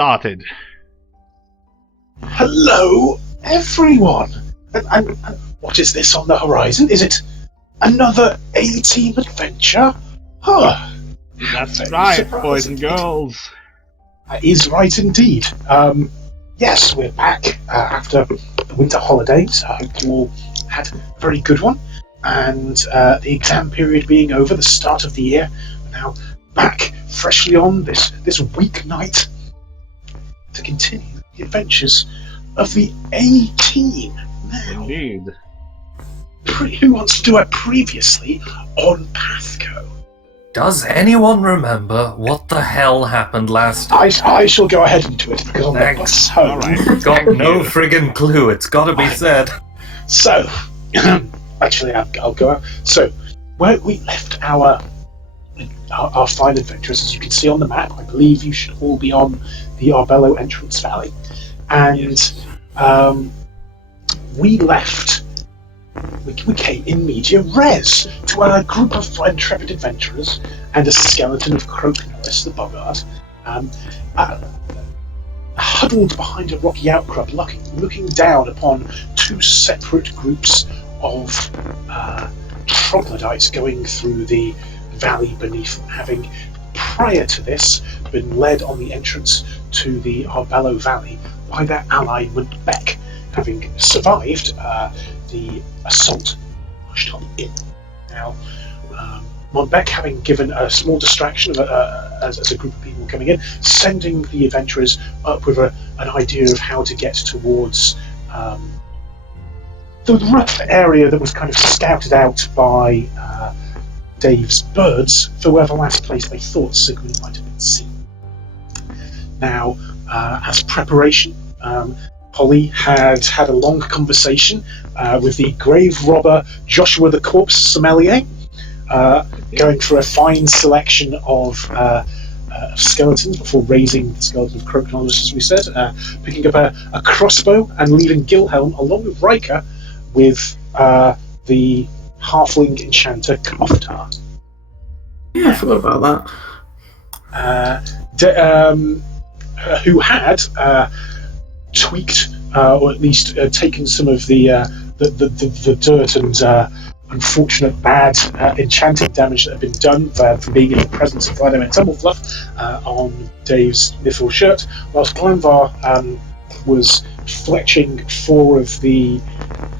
started. Hello, everyone! And what is this on the horizon? Is it another A-Team adventure? Huh. That's right, boys and girls. That is right indeed. Yes, we're back after the winter holidays. I hope you all had a very good one. And the exam period being over, the start of the year, we're now back freshly on this weeknight to continue the adventures of the A-Team. Now, Indeed. who wants to do it previously on PATHCO? Does anyone remember what the hell happened last time? I shall go ahead and do it because I'm the bus home. Alright. Got no friggin' clue, it's gotta be said. So, actually, I'll go out. So, where we left our fine adventurers, as you can see on the map, I believe you should all be on the Arbello entrance valley. And we left, we came in media res to a group of intrepid adventurers and a skeleton of Croak Norris, the boggart, huddled behind a rocky outcrop, looking down upon two separate groups of troglodytes going through the valley beneath them, having prior to this been led on the entrance to the Arbello Valley by their ally Montbec, having survived the assault pushed on in. Now, Montbec, having given a small distraction as a group of people coming in, sending the adventurers up with an idea of how to get towards the rough area that was kind of scouted out by Dave's birds for where the last place they thought Sigourney might have been seen. Now, as preparation, Polly had a long conversation with the grave robber Joshua the Corpse Sommelier, going through a fine selection of skeletons before raising the skeleton of Croak Norris, as we said, picking up a crossbow and leaving Gilhelm along with Riker with the halfling enchanter Koftar. Yeah, I forgot about that. Who had tweaked, or at least taken some of the dirt and unfortunate bad enchanting damage that had been done from being in the presence of Rhino and Tumblefluff on Dave's mithril shirt, whilst Glanvar was fletching 4 of the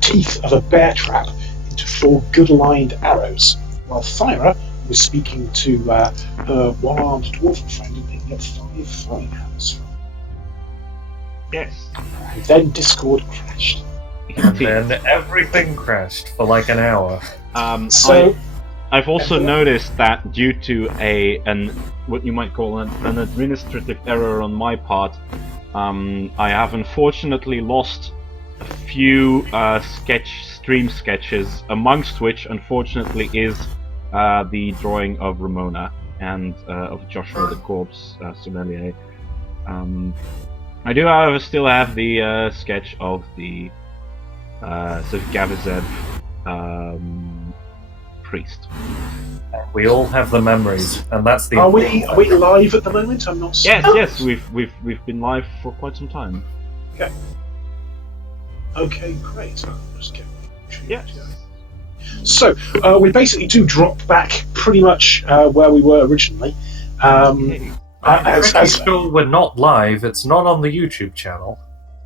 teeth of a bear trap into 4 good-aligned arrows, while Thyra was speaking to her one-armed dwarven friend and picking up 5 throwing hammers from. Yes. And then Discord crashed. And then everything crashed for like an hour. So I've also noticed that due to what you might call an administrative error on my part, I have unfortunately lost a few stream sketches, amongst which unfortunately is the drawing of Ramona and of Joshua the Corpse Sommelier. I do, however, still have the sketch of the Gavazev priest. We all have the memories, and that's the. Are we live at the moment? I'm not. Yes, we've been live for quite some time. Okay, great. I'll just get. Yes. So we basically do drop back pretty much where we were originally. Okay. I'm sure we're not live. It's not on the YouTube channel.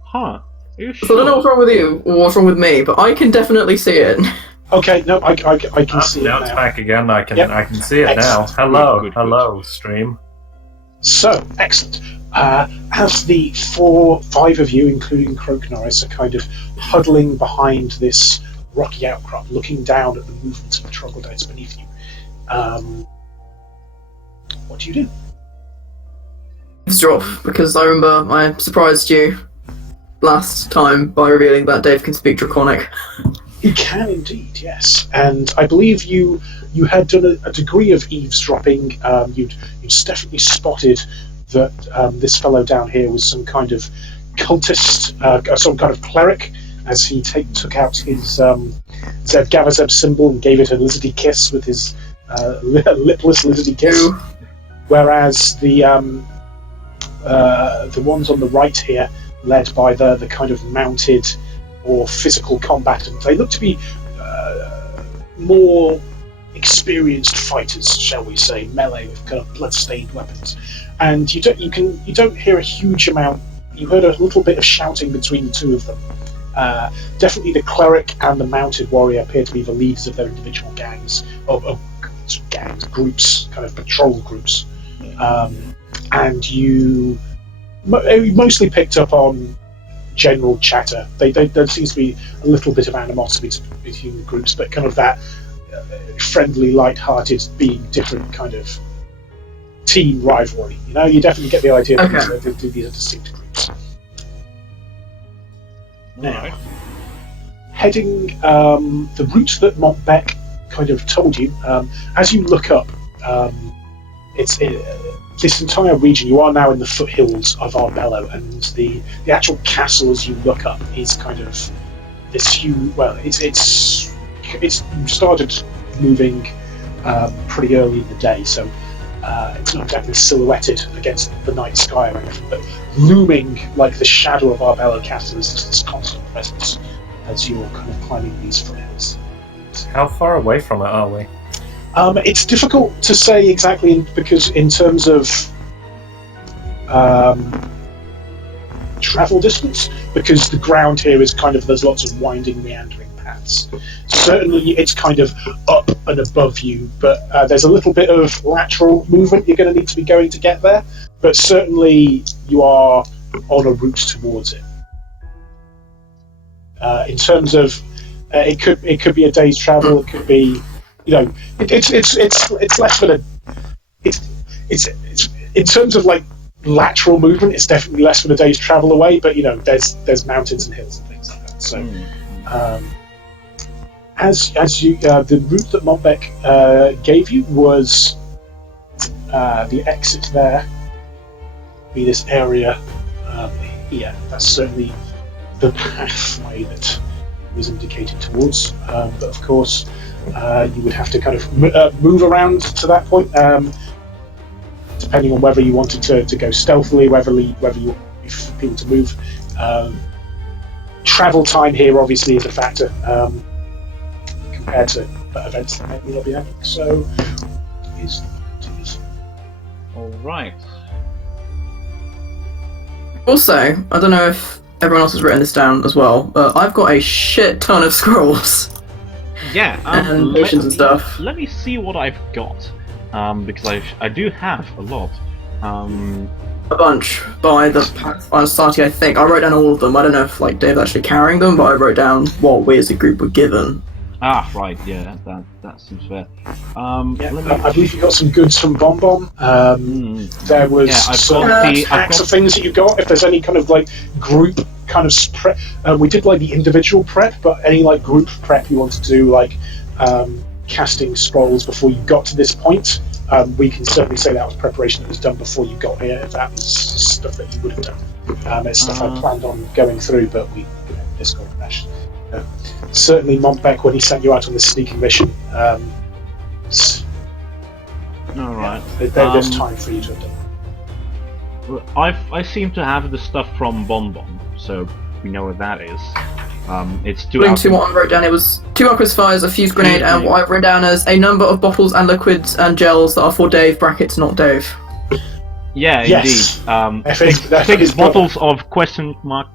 Huh. Are you sure? So I don't know what's wrong with you or what's wrong with me, but I can definitely see it. Okay, no, I can see it now. now. It's back again. I can see it Excellent. now. Hello, Good. hello, stream. So, excellent. As the 5 of you, including Croak Norris, are kind of huddling behind this rocky outcrop, looking down at the movements of the troglodytes beneath you, what do you do? Drop, because I remember I surprised you last time by revealing that Dave can speak Draconic. He can indeed, yes. And I believe you had done a degree of eavesdropping. You'd definitely spotted that this fellow down here was some kind of cultist, some kind of cleric, as he took out his Zev Gavazeb symbol and gave it a lizardy kiss with his lipless lizardy kiss. Whereas the the ones on the right here, led by the kind of mounted or physical combatants. They look to be more experienced fighters, shall we say, melee with kind of blood-stained weapons. And you don't hear a huge amount. You heard a little bit of shouting between the two of them. Definitely the cleric and the mounted warrior appear to be the leaders of their individual gangs, groups, kind of patrol groups. And you mostly picked up on general chatter. There seems to be a little bit of animosity between the groups, but kind of that friendly, light-hearted, being different kind of team rivalry. You definitely get the idea that these are distinct groups. Now, heading the route that Montbec kind of told you, as you look up, this entire region, you are now in the foothills of Arbello, and the actual castle as you look up is kind of this huge. Well, it's started moving pretty early in the day, so it's not exactly silhouetted against the night sky or anything, but looming like the shadow of Arbello Castle is just this constant presence as you're kind of climbing these foothills. How far away from it are we? It's difficult to say exactly because in terms of travel distance, because the ground here is kind of, there's lots of winding, meandering paths. Certainly it's kind of up and above you, but there's a little bit of lateral movement you're going to need to be going to get there, but certainly you are on a route towards it. In terms of, it could be a day's travel, it could be, it's less than it's in terms of like lateral movement, it's definitely less than a day's travel away. But there's mountains and hills and things like that. So, as you the route that Montbec gave you was the exit there. Be this area here. That's certainly the pathway that was indicated towards. But of course, you would have to kind of move around to that point, depending on whether you wanted to go stealthily, whether you want people to move. Travel time here obviously is a factor compared to events that may not be happening. So, all right. Also, I don't know if everyone else has written this down as well, but I've got a shit ton of scrolls. Yeah, and potions and stuff. Let me see what I've got, because I do have a lot. A bunch by the Pathfinder Society, I think. I wrote down all of them. I don't know if Dave's actually carrying them, but I wrote down what we as a group were given. Ah, right, yeah, that seems fair. I believe you got some goods from Bon Bon. There was some packs of things that you got. If there's any kind of group kind of prep, we did the individual prep, but any group prep you want to do, casting scrolls before you got to this point, we can certainly say that was preparation that was done before you got here. If that was stuff that you would have done, it's stuff I planned on going through, but we Discord mesh. Certainly Montbec, when he sent you out on this sneaking mission, all right. There's time for you to have done. I seem to have the stuff from Bon Bon, so we know what that is. It's two. According to what I wrote down, it was 2 Aquas Fires, a fused grenade, and what I've written down as a number of bottles and liquids and gels that are for Dave. Brackets not Dave. Yeah, yes. Indeed. I think it's bottles of question mark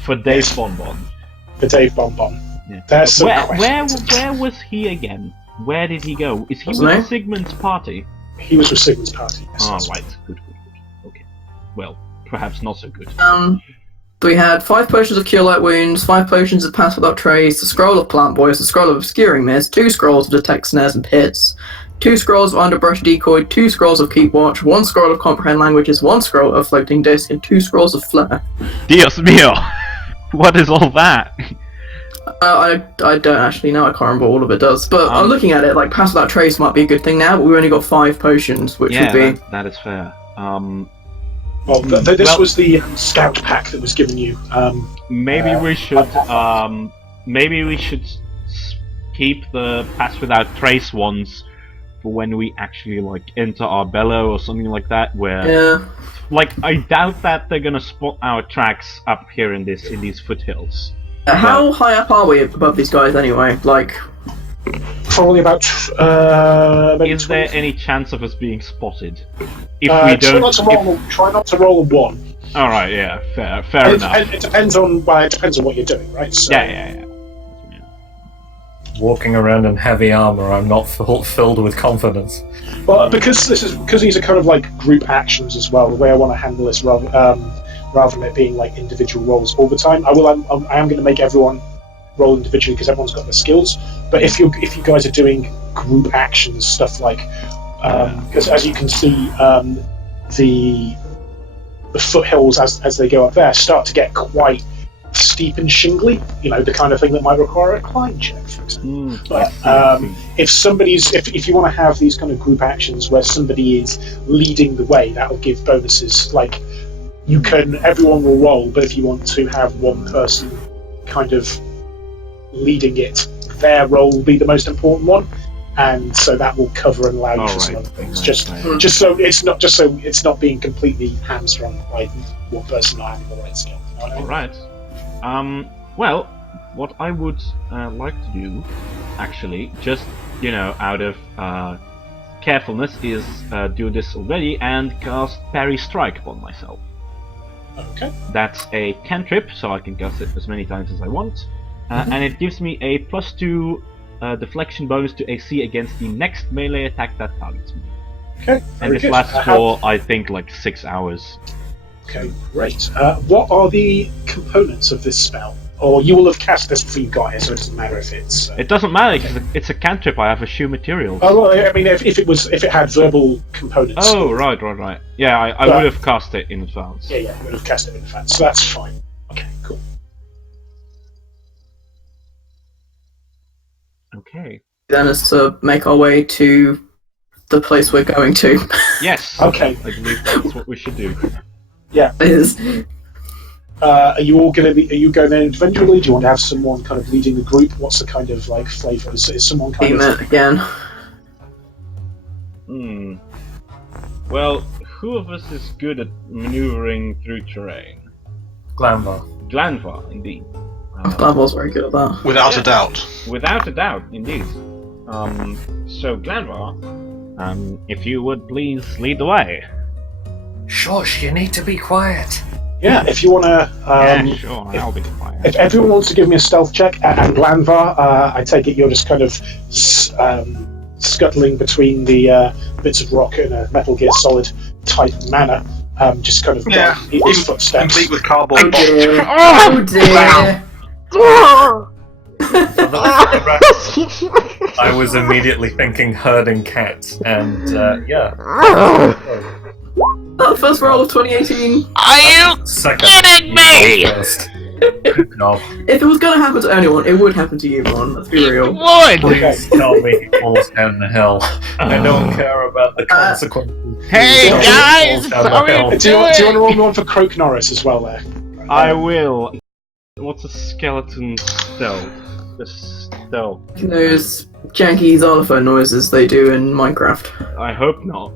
for Dave Bon Bon. For Dave Bon Bon. Yeah. That's where was he again? Where did he go? Is he with Sigmund's party? He was with Sigmund's party. Yes, oh, right. Good. Okay. Well, perhaps not so good. We had 5 potions of Cure Light Wounds, 5 potions of Pass Without Trace, a scroll of Plant Boys, a scroll of Obscuring Mist, 2 scrolls of Detect Snares and Pits, 2 scrolls of Underbrush Decoy, 2 scrolls of Keep Watch, 1 scroll of Comprehend Languages, 1 scroll of Floating Disc, and 2 scrolls of Flare. Dios mío! What is all that? I don't actually know, I can't remember what all of it does, but I'm looking at it, Pass Without Trace might be a good thing now, but we've only got 5 potions, which would be... that is fair. This was the scout pack that was given you. Maybe we should keep the Pass Without Trace ones for when we actually like enter Arbella or something like that, where Yeah. like I doubt that they're gonna spot our tracks up here in these foothills. How high up are we above these guys anyway? Like, Probably about. Maybe Is 20. there any chance of us being spotted? If we Try don't. try not to roll a 1. All right, yeah, fair enough. It depends on what you're doing, right? So, Yeah. Walking around in heavy armor, I'm not filled with confidence. But because these are kind of like group actions as well, the way I want to handle this rather than it being like individual rolls all the time, I am going to make everyone roll individually because everyone's got their skills. But if you guys are doing group actions, stuff like because as you can see, the foothills as they go up there start to get quite steep and shingly, the kind of thing that might require a climb check, for example. But if you want to have these kind of group actions where somebody is leading the way, that will give bonuses. Like everyone will roll, but if you want to have one person kind of leading it, their roll will be the most important one, and so that will cover and allow you for some other things. Just so it's not being completely hamstrung by one person not having the right skill. You know what I mean? All right. Well, what I would like to do, actually, just out of carefulness, is do this already and cast Parry Strike upon myself. Okay. That's a cantrip, so I can cast it as many times as I want, and it gives me a +2 deflection bonus to AC against the next melee attack that targets me. Okay. And this lasts for I think like 6 hours. Okay, great. What are the components of this spell? Or you will have cast this before you got here, so it doesn't matter if it's. It doesn't matter because it's a cantrip. I have eschew materials. Oh, well, I mean, if it had verbal components. Oh, right. Yeah, I would have cast it in advance. Yeah, you would have cast it in advance, so that's fine. Okay, cool. Okay. Then is to make our way to the place we're going to. Yes. Okay. I believe that's what we should do. Yeah. Are you all going to be? Are you going in individually? Do you want to have someone kind of leading the group? What's the kind of like flavour? Is someone kind Team of it again? Well, who of us is good at maneuvering through terrain? Glanvar. Glanvar, indeed. Glanvar's very good at that. Without a doubt. Without a doubt, indeed. So Glanvar, if you would please lead the way. Shush, you need to be quiet. Yeah, if you want to. Yeah, sure, I'll be quiet. If everyone wants to give me a stealth check, and Glanvar, I take it you're just kind of scuttling between the bits of rock in a Metal Gear Solid type manner, just kind of his footsteps. Complete with cardboard box. Oh dear! I was immediately thinking herding cats, and yeah. That first roll of 2018. Are you Second, kidding me? First. No, If it was going to happen to anyone, it would happen to you, Ron. Let's be real. Would! please tell me he falls down the hill. I don't care about the consequences. Hey Tell me he guys, falls down the how are hill. you Do you want to doing? roll me one for Croak Norris as well there? I will. What's a skeleton stealth? The stealth. Those janky xylophone noises they do in Minecraft. I hope not.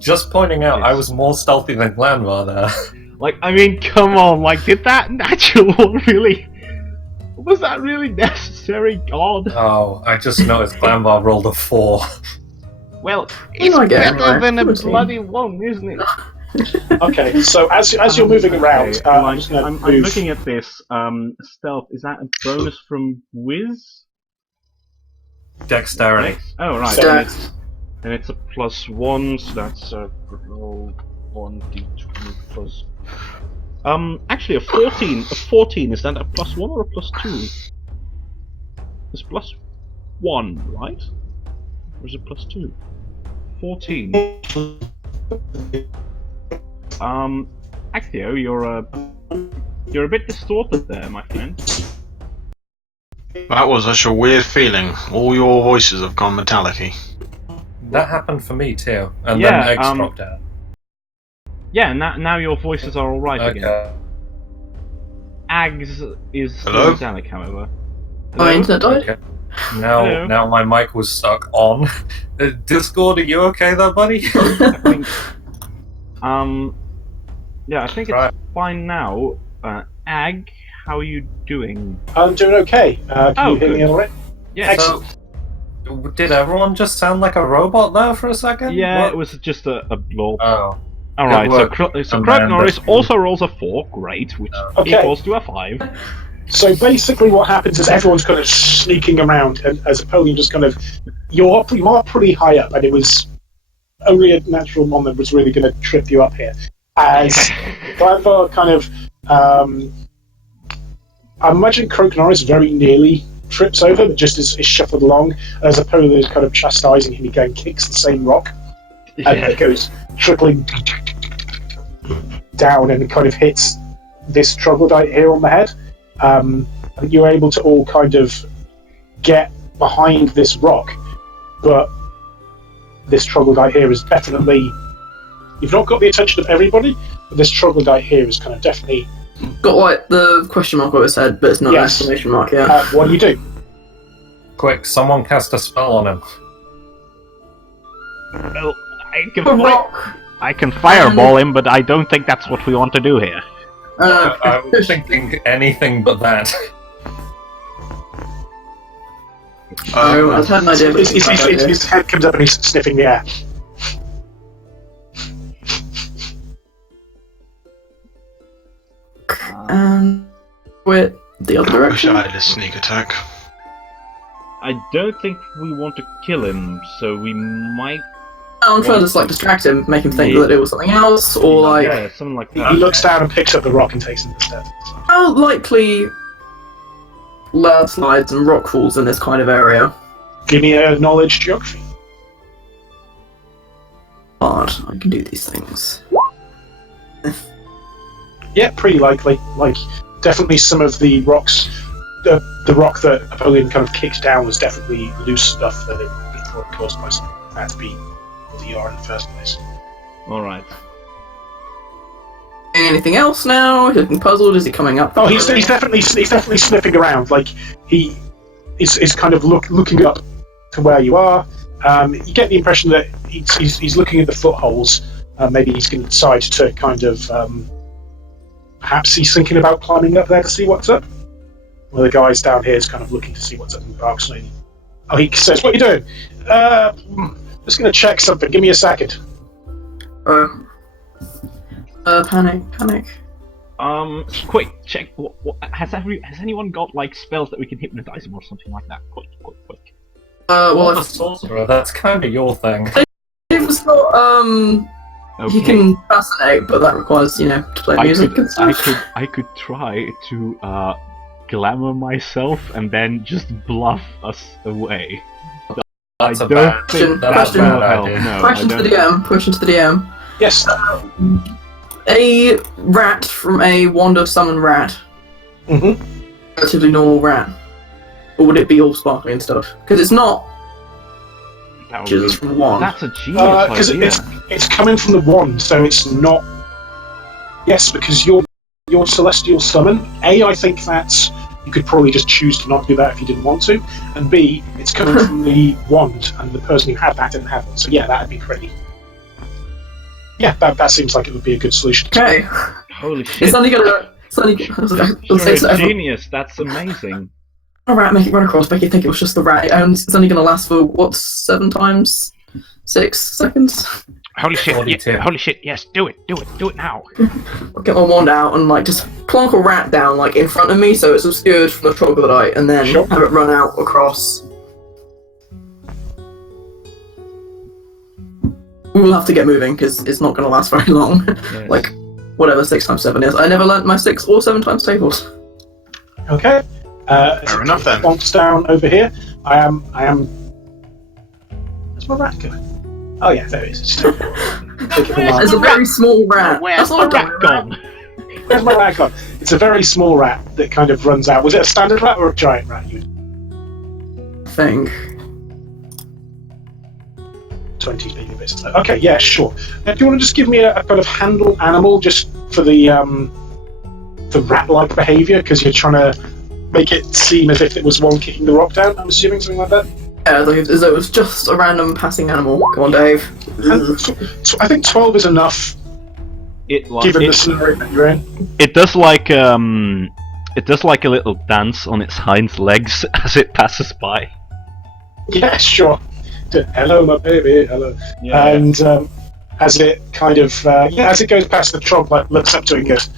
Just pointing out, Yes. I was more stealthy than Glanvar there. Like, I mean, come on, like, did that natural one really... Was that really necessary, God? Oh, I just noticed Glanvar rolled a 4. Well, It's I get it, better right? than a Good team. bloody one, isn't it? Okay, so as you're moving around, Okay, I'm like, just going to I'm move. looking at this, stealth, is that a bonus from Wiz? Dexterity. Oh, right, Stats. and it's a +1, so that's a roll 1d20 plus... actually a 14, is that a +1 or a +2? It's +1, right? Or is it +2? 14. Actio, you're a bit distorted there, my friend. That was such a weird feeling. All your voices have gone metallic-y. That happened for me too, and Yeah, then Eggs dropped out. Yeah, now your voices are alright again. Okay. Ags is Hello? metallic, however. My internet died? Okay. Hello. Now my mic was stuck on. Discord, are you okay there, buddy? I think, yeah, I think Right. it's fine now. Ag, how are you doing? I'm doing okay. Can Oh, you hear me good. all right? Yeah, Excellent. So, did everyone just sound like a robot there for a second? yeah, What? it was just a blob. Oh. Alright, so, work. so And Croak then Norris this- also rolls a 4, great, which Okay. equals to a 5. So basically, what happens is everyone's kind of sneaking around, and as Apollyon just kind of, you are pretty high up, and it was only a natural one that was really going to trip you up here. As Glanvar kind of, I imagine Croak Norris very nearly trips over, but just is shuffled along. As Apollyon is kind of chastising him, he goes and kicks the same rock, and it goes trickling down and kind of hits this troglodyte here on the head. I think you're able to all kind of get behind this rock, but this troglodyte here is definitely... You've not got the attention of everybody, but this troglodyte here is kind of definitely... Got like the question mark over his head, but it's not Yes. an exclamation mark, yeah. what do you do? Quick, someone cast a spell on him. Well, A rock! I can fireball him, but I don't think that's what we want to do here. I was thinking anything but that. Oh, I've had an idea. But His head comes up and he's sniffing the air. And with the other I wish direction. I had a sneak attack. I don't think we want to kill him, so we might... I'm trying to just like distract him, make him think Yeah. that it was something else, or like yeah, something like He that. looks down and picks up the rock and takes it instead. how likely landslides and rock falls in this kind of area. Give me a knowledge geography. Hard, I can do these things. Yeah, pretty likely. Like, definitely some of the rocks, the rock that Apollyon kind of kicked down was definitely loose stuff that it thought caused by something that to be what you are in the first place. Alright. Anything else now? He's looking puzzled. Is he coming up? Oh, he's definitely sniffing around. Like he is kind of looking up to where you are. You get the impression that he's looking at the footholds. Maybe he's going to decide to kind of perhaps he's thinking about climbing up there to see what's up. One of the guys down here is kind of looking to see what's up in the dark slowly. Oh, he says, "What are you doing?" Just going to check something. Give me a second. Panic. Quick, check. Has anyone got like spells that we can hypnotize him or something like that? Quick. Well, Well, the I've sorcerer, that's kind of your thing. Dave's got, Okay. he can fascinate, but that requires, to play music and stuff. I could try to glamour myself and then just bluff us away. That's I a don't bad, think that's a question. bad Hell, idea. no, Question I to the don't. DM. Question to the DM. Yes. A rat from a wand of summon rat. Mm-hmm. Relatively normal rat. Or would it be all sparkly and stuff? Because it's not That would just be- from wand. That's a genius Because idea. it's coming from the wand, so it's not. Yes, because your celestial summon. A, I think that's you could probably just choose to not do that if you didn't want to, and B, it's coming from the wand, and the person who had that didn't have one. So yeah, that'd be pretty. Yeah, that seems like it would be a good solution. Okay. Holy shit! It's only gonna. It's only. You're a genius. That's amazing. A rat, make it run across, make you think it was just the rat, and it's only gonna last for, what, 7 times? 6 seconds? Holy shit! 42. Holy shit! Yes, do it now. I'll get my wand out and, just plonk a rat down, in front of me so it's obscured from the troglodyte, and then Sure. have it run out across. We'll have to get moving, because it's not gonna last very long. Yes. Whatever 6 times 7 is. I never learnt my 6 or 7 times tables. Okay. Fair enough then. Bonks down over here. I am. Where's my rat going? Oh yeah, there it is. It's still- It's a very small rat. Where's That's the not a rat gone? Where's my rat gone? It's a very small rat that kind of runs out. Was it a standard rat or a giant rat? You thing. 20 bigger bits. Okay, yeah, sure. Do you want to just give me a kind of handle animal just for the rat-like behaviour? Because you're trying to make it seem as if it was one kicking the rock down? I'm assuming something like that. Yeah, like as though it was just a random passing animal. Come on, Dave. I think 12 is enough, given the scenario that you're in. It does like a little dance on its hind legs as it passes by. Yeah, sure. Hello, my baby. Hello. Yeah. And as it kind of as it goes past the trog, like looks up to it and goes,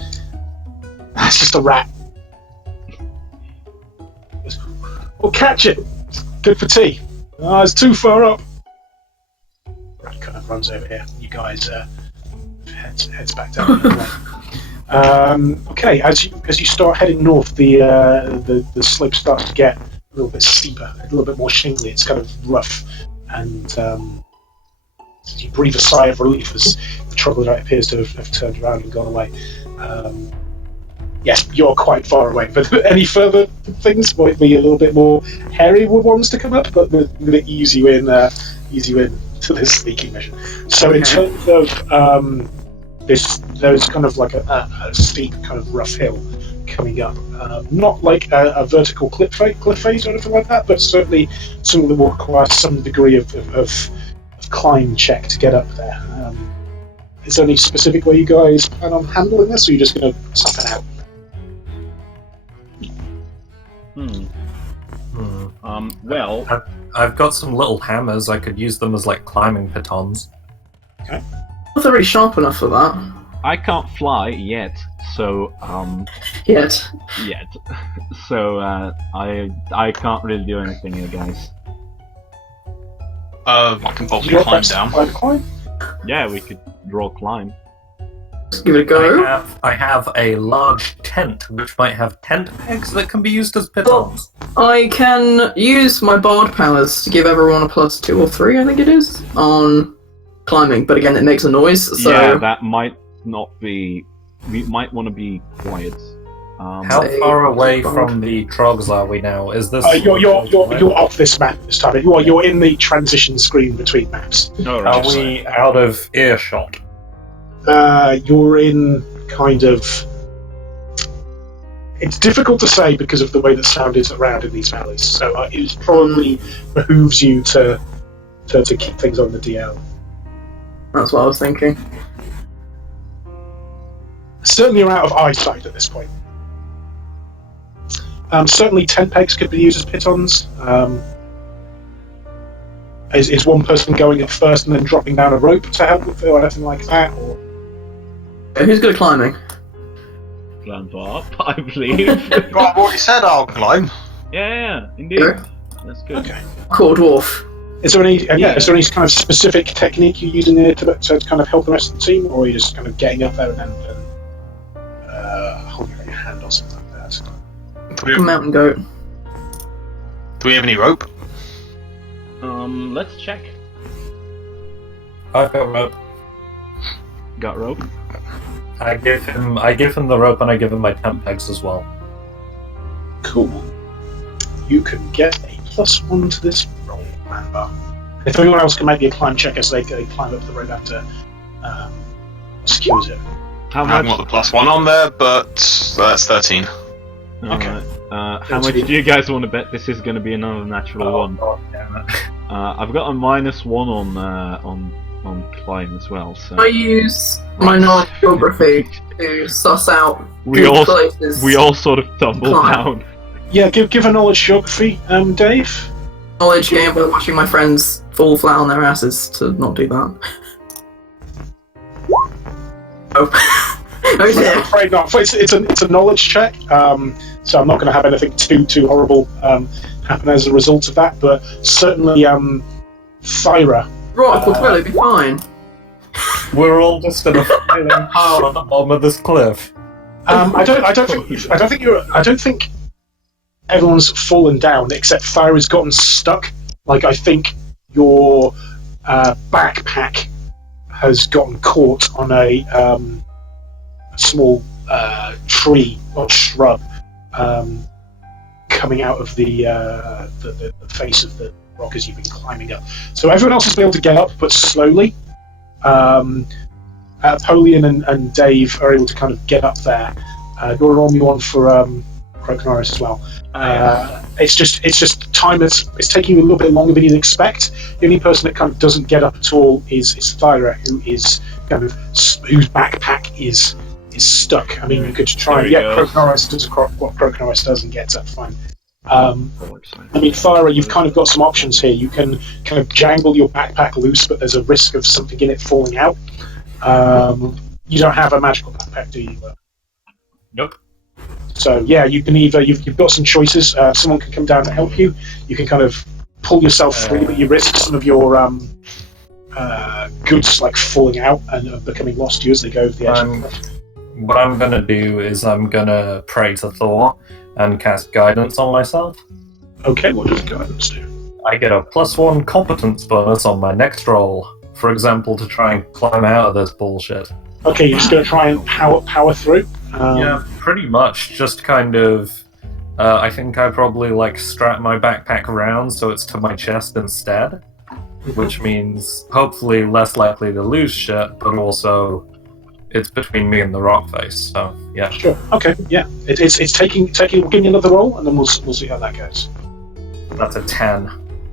"That's just a rat." We'll catch it. Good for tea. Oh, it's too far up. Rat kind of runs over here. You guys heads back down. Okay, as you start heading north, the slope starts to get a little bit steeper, a little bit more shingly. It's kind of rough, and you breathe a sigh of relief as the troglodyte appears to have turned around and gone away. Yes, you're quite far away, but any further things might be a little bit more hairy ones to come up, but we're going to ease you in to this sneaking mission. So in terms of there's kind of like a steep kind of rough hill coming up, not like a vertical cliff face or anything like that, but certainly something that will require some degree of climb check to get up there. Is there any specific way you guys plan on handling this, or are you just going to suck it out? Well, I've got some little hammers. I could use them as like climbing pitons. Okay. Not very sharp enough for that. I can't fly yet, so Yet. So I can't really do anything here, guys. I can probably Your climb best down. climb? Yeah, we could draw climb. Let's give it a go. I have a large tent which might have tent pegs that can be used as pitons. I can use my bard powers to give everyone a +2 or 3, I think it is, on climbing, but again, it makes a noise, so... Yeah, that might not be... We might want to be quiet. How far away from the trogs are we now? Is this... You're off this map this time. You're in the transition screen between maps. No, Are we out of earshot? You're in kind of... It's difficult to say because of the way that sound is around in these valleys, so it probably behooves you to keep things on the DL. That's what I was thinking. Certainly you're out of eyesight at this point. Certainly tent pegs could be used as pitons. Is one person going at first and then dropping down a rope to help with it or anything like that? Or... Who's good at climbing? Climb up, I believe. I've already said I'll climb. Yeah, indeed. Sure. That's good. Okay. Cool dwarf. Is there any kind of specific technique you're using there to kind of help the rest of the team, or are you just kind of getting up there and holding out your hand or something like that? Mountain goat. Do we have any rope? Let's check. I've got rope. Got rope? I give him the rope and I give him my tent pegs as well. Cool. You can get a +1 to this roll, remember. If anyone else can make me a climb check as they climb up the rope after skews it. How I haven't got much? the +1 on there, but that's 13. Okay. How much do you guys want to bet this is going to be another natural one? God damn it. I've got a -1 on climb as well. So I use my knowledge of geography to suss out good places. we all sort of tumble Climb. down. Yeah, give a knowledge geography, Dave. Knowledge game by watching my friends fall flat on their asses to not do that. Oh. Oh I'm dear. afraid not. It's a knowledge check, so I'm not going to have anything too horrible happen as a result of that. But certainly, Thyra. Rock will totally be fine. We're all just in a failing pile at the bottom of this cliff. I don't think everyone's fallen down except Thyra's gotten stuck. Like I think your backpack has gotten caught on a small tree or shrub coming out of the face of the rock as you've been climbing up. So everyone else has been able to get up, but slowly. Napoleon and Dave are able to kind of get up there. You're on me one for Croconaris as well. Yeah. It's just time it's taking a little bit longer than you'd expect. The only person that kind of doesn't get up at all is Thyra, who is kind of whose backpack is stuck. I mean, you could try. Yeah, Croconaris does what Croconaris does and gets up fine. I mean, Thyra, you've kind of got some options here. You can kind of jangle your backpack loose, but there's a risk of something in it falling out. You don't have a magical backpack, do you? Nope. So yeah, you can either you've got some choices. Someone can come down to help you. You can kind of pull yourself free, but you risk some of your goods like falling out and becoming lost to you as they go over the edge of the cliff. What I'm gonna do is I'm gonna pray to Thor and cast guidance on myself. Okay, what does guidance do? I get a +1 competence bonus on my next roll. For example, to try and climb out of this bullshit. Okay, you're just going to try and power through? Yeah, pretty much. Just kind of... I think I probably strap my backpack around so it's to my chest instead. Which means hopefully less likely to lose shit, but also it's between me and the rock face, so yeah. Sure, okay, yeah. It's taking we'll give you another roll and then we'll see how that goes. That's a 10.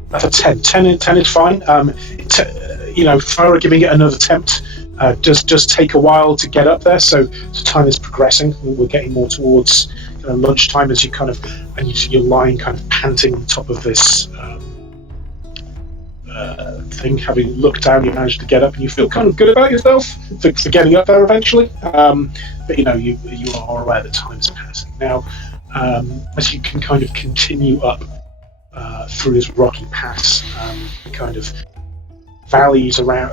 That's a 10. 10 is fine. Thyra giving it another attempt does take a while to get up there, so time is progressing. We're getting more towards lunchtime as you you're lying kind of panting on top of this thing. Having looked down, you managed to get up and you feel kind of good about yourself for getting up there eventually. But you are aware that time is passing. Now, as you can kind of continue up through this rocky pass, kind of valleys around.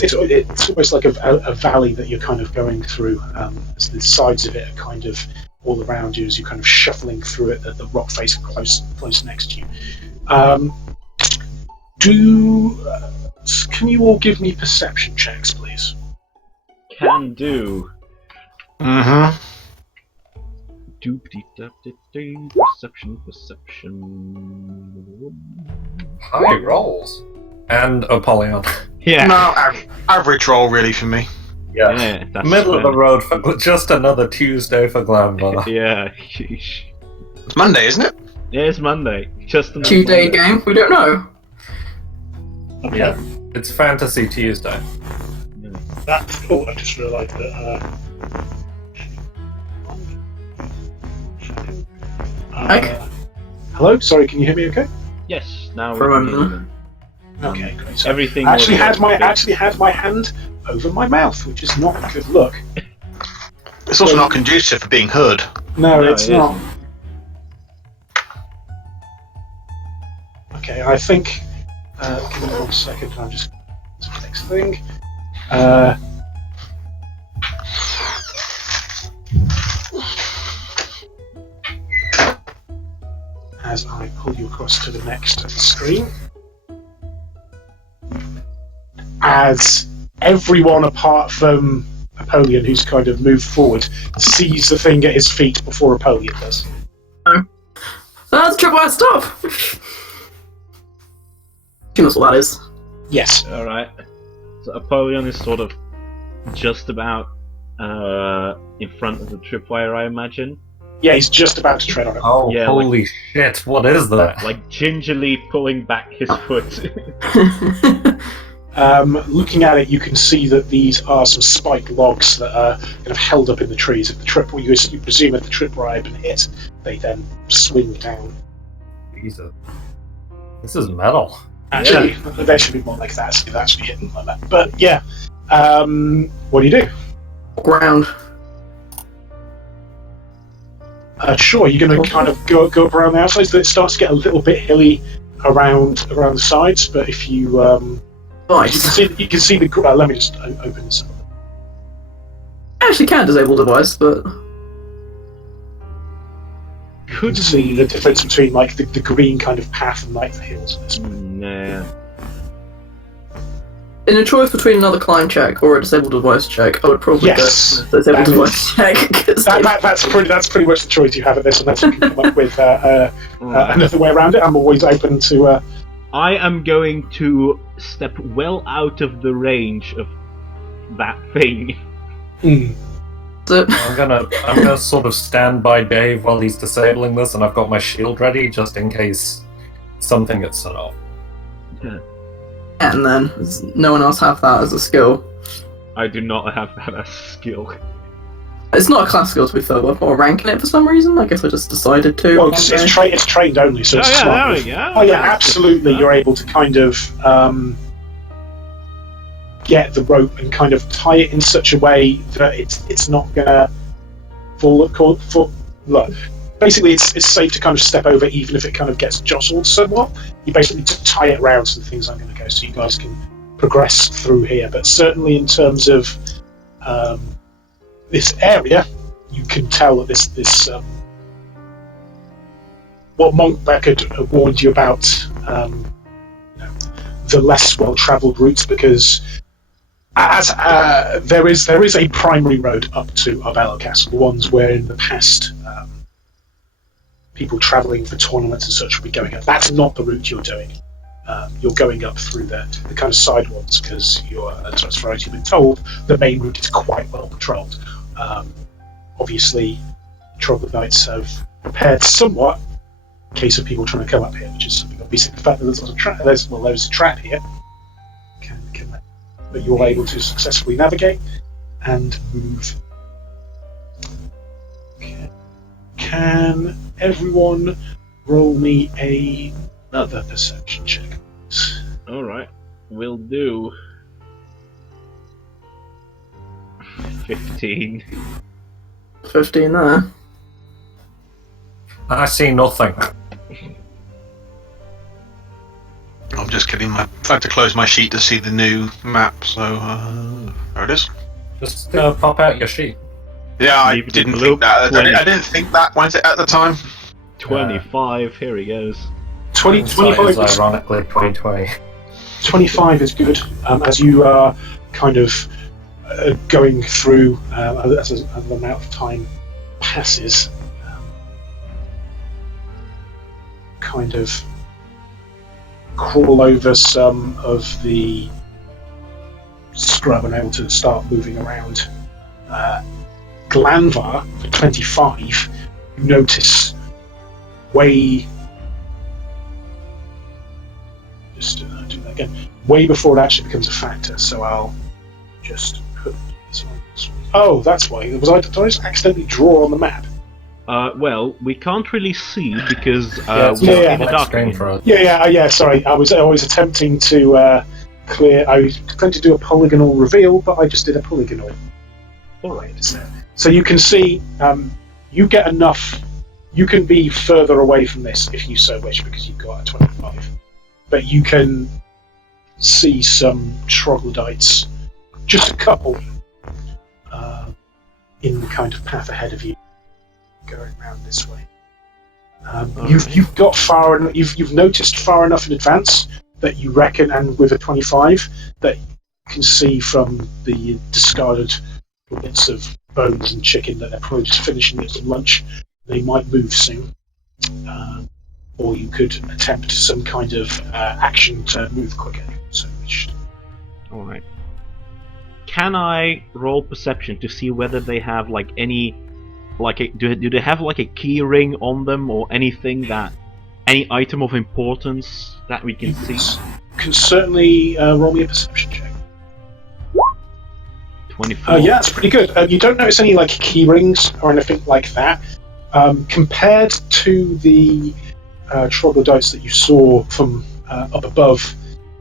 It's almost like a valley that you're kind of going through. As the sides of it are kind of all around you as you're kind of shuffling through it. The rock face close next to you. Can you all give me perception checks, please? Can do. Mm-hmm. Perception. High rolls. And Apollyon. Yeah. No, average roll really for me. Yeah. That's Middle of the fair. road for just another Tuesday for Glambar. Yeah. Sheesh. It's Monday, isn't it? Yeah, it's Monday. Just another Tuesday Monday. game? We don't know. Okay. Yeah. It's Fantasy Tuesday. I just realised that. Hello, sorry, can you hear me? Okay. Yes. Now For we a can moment. hear them. Okay, great. So Everything. I actually was- had my hand over my mouth, which is not a good look. It's also not conducive for being heard. No, No, it's it not. isn't. Okay, I think. Give me 1 second. I'm just the next thing. As I pull you across to the next screen, as everyone apart from Apollyon, who's kind of moved forward, sees the thing at his feet before Apollyon does. That's tripwire stuff! She knows what that is. Yes. All right. So Apollyon is sort of just about in front of the tripwire, I imagine. Yeah, he's just about to tread on it. Oh, Yeah, holy shit, what is that? Like gingerly pulling back his foot. Looking at it, you can see that these are some spiked logs that are kind of held up in the trees. If the you presume if the tripwire had been hit, they then swing down. Jesus. This is metal. Actually, there should be more like that. So they've actually hit them like that. But yeah, what do you do? Ground. Sure, you're going to kind of go up around the outside. So it starts to get a little bit hilly around the sides. But if you Nice. you can see the. Let me just open this up. I actually can disable device, but Could see the difference between like the green kind of path and like the hills. On this. Nah. in a choice between another climb check or a disable device check, I would probably Yes, go with the that disable is- device check. 'Cause That's pretty much the choice you have at this, unless you can come up with another way around it. I'm always open to. I am going to step well out of the range of that thing. I'm gonna sort of stand by Dave while he's disabling this, and I've got my shield ready just in case something gets set off. And then, does no one else have that as a skill? I do not have that as a skill. It's not a class skill to be fair, but I've got a rank in it for some reason. I guess I just decided to. Well, it's trained only, so it's Oh yeah, smart. there we go. Oh yeah, absolutely. You're able to kind of get the rope and kind of tie it in such a way that it's not gonna fall. Look, basically, it's safe to kind of step over, even if it kind of gets jostled somewhat. You basically just tie it around so things aren't going to go, so you guys can progress through here. But certainly, in terms of this area, you can tell that this what Monkbeck had warned you about, the less well-travelled routes, because as there is a primary road up to Arbello Castle, the ones where in the past people travelling for tournaments and such will be going up. That's not the route you're doing. You're going up through the kind of side ones because as far as you've been told, the main route is quite well patrolled. Obviously, troglodytes have prepared somewhat in case of people trying to come up here, which is something obviously the fact that there's a trap here. But you're able to successfully navigate and move. Okay. Can everyone roll me another perception check? Alright, will do. 15. 15 there. I see nothing. I'm just getting I had to close my sheet to see the new map, so there it is. Just pop out your sheet. Yeah, I Leave it didn't in think that. 20. I didn't think that was it at the time. 25, here he goes. 25 is ironically 2020. 25 is good. As you are kind of going through, as the amount of time passes, kind of crawl over some of the scrub and able to start moving around. Glanvar, for 25, you notice way do that again. Way before it actually becomes a factor, so I'll just put this one. Oh, that's why. Did I just accidentally draw on the map? Well, we can't really see because It's we're just in the a dark. screen for us. Yeah. Sorry, I was attempting to clear. I was trying to do a polygonal reveal, but I just did a polygonal. Alright, so you can see. You get enough. You can be further away from this if you so wish, because you've got a 25. But you can see some troglodytes, just a couple, in the kind of path ahead of you, going around this way. You've got far enough. You've noticed far enough in advance that you reckon, and with a 25, that you can see from the discarded bits of bones and chicken that they're probably just finishing their lunch. They might move soon. Or you could attempt some kind of action to move quicker. So which... Alright. Can I roll perception to see whether they have like any, do they have like a key ring on them or anything that, any item of importance that we can see? Can certainly roll me a perception check. 24. Yeah, that's pretty good. You don't notice any like key rings or anything like that. Compared to the troglodytes that you saw from up above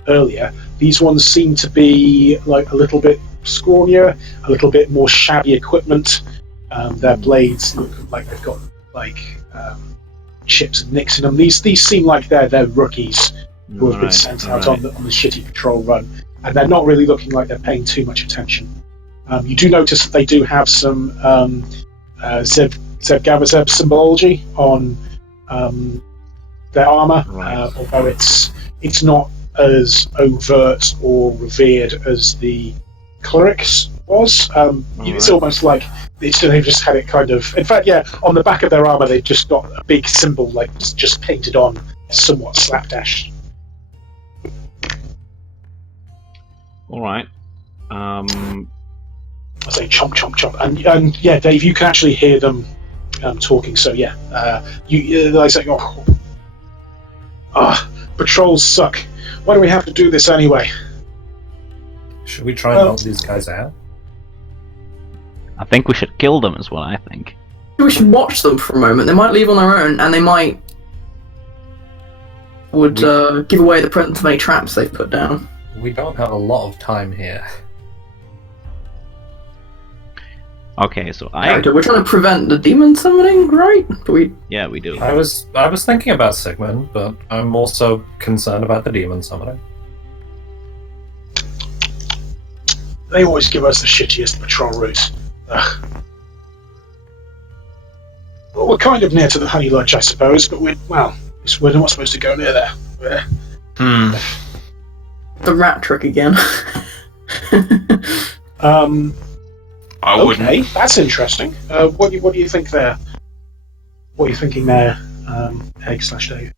earlier, these ones seem to be like a little bit scrawnier, a little bit more shabby equipment. Their blades look like they've got like chips and nicks in them. These seem like they're rookies who have been sent out on the shitty patrol run, and they're not really looking like they're paying too much attention. You do notice that they do have some Zeb-Gavazeb symbology on their armour, although it's not as overt or revered as the clerics was. It's almost like they've just had it kind of. In fact, yeah, on the back of their armour they've just got a big symbol, like just painted on, somewhat slapdash. Alright. I say chomp, chomp, chomp, and yeah, Dave, you can actually hear them talking. So yeah, they say, patrols suck. Why do we have to do this anyway? Should we try and help these guys out? I think we should kill them, is what I think. We should watch them for a moment. They might leave on their own, and they would give away the presence of any traps they've put down. We don't have a lot of time here. Okay, so We're trying to prevent the demon summoning, right? Yeah, we do. I was thinking about Sigmund, but I'm also concerned about the demon summoning. They always give us the shittiest patrol routes. Ugh. Well, we're kind of near to the Honey Lodge, I suppose, but we're not supposed to go near there. The rat trick again. I wouldn't. Okay, that's interesting. What do you think there? What are you thinking there, Egg/Dave?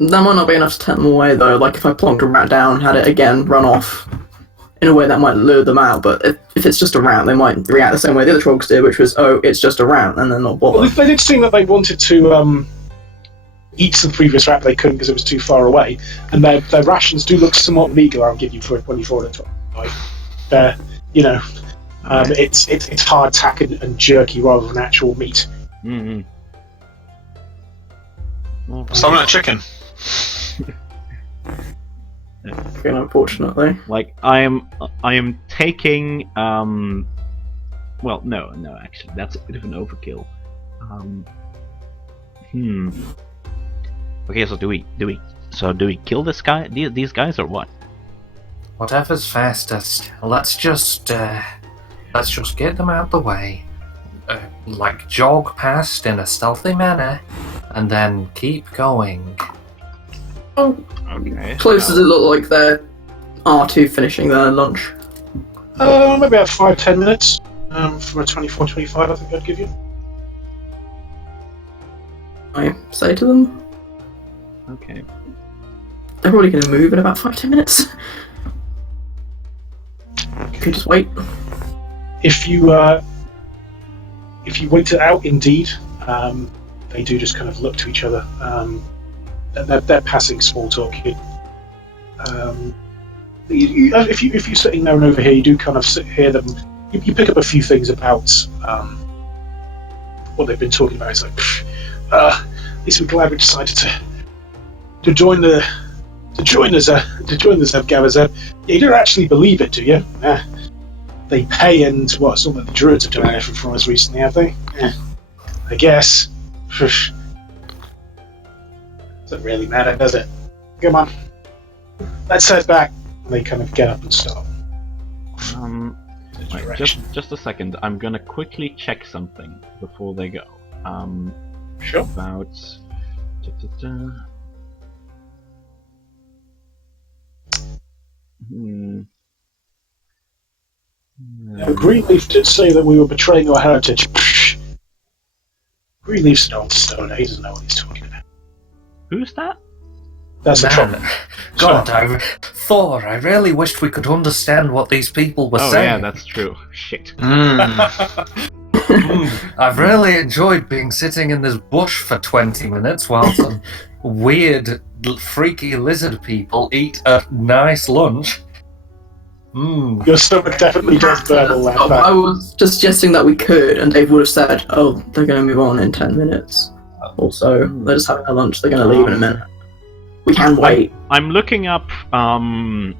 That might not be enough to tempt them away, though. Like, if I plonked a rat down and had it again run off, in a way that might lure them out, but if it's just a rat, they might react the same way the other trogs did, which was, oh, it's just a rat, and they're not bothered. Well, they did seem that they wanted to eat some previous rat, they couldn't because it was too far away, and their rations do look somewhat legal, I'll give you, for a 24 to 25. It's hard tack and jerky rather than actual meat. Mm-hmm. Summon a chicken. Unfortunately. Like, I am taking well, no, actually, that's a bit of an overkill. Okay, so do we kill this guy, these guys, or what? Whatever's fastest. Let's just get them out the way. Like jog past in a stealthy manner, and then keep going. Okay. Close does it look like they're R2 finishing their lunch? Maybe about 5-10 minutes for a 24-25, I think I'd give you. I say to them, Okay. they're probably going to move in about 5-10 minutes. You could just wait. If you wait it out, indeed, they do just kind of look to each other. They're passing small talk. If you're sitting there and over here, you do kind of hear them. You pick up a few things about what they've been talking about. It's like, at least we're glad we decided to join the Zevgavazeb. You don't actually believe it, do you? They pay, and what? Some of the druids have done anything for us recently, have they? I guess. Doesn't really matter, does it? Come on, let's head back. And they kind of get up and start. Right, just a second. I'm gonna quickly check something before they go. Sure. About. Greenleaf did say that we were betraying our heritage. Greenleaf's an old stone. He doesn't know what he's talking about. Who's that? That's the trouble. God, Thor, I really wished we could understand what these people were Oh saying. yeah, that's true. Shit. I've really enjoyed being sitting in this bush for 20 minutes while some weird, freaky lizard people eat a nice lunch. Your stomach definitely does burble like I that. was just suggesting that we could, and Dave would have said, oh, they're going to move on in 10 minutes. Also, they're just having their lunch, they're going to leave in a minute. We can wait. I'm looking up. I'm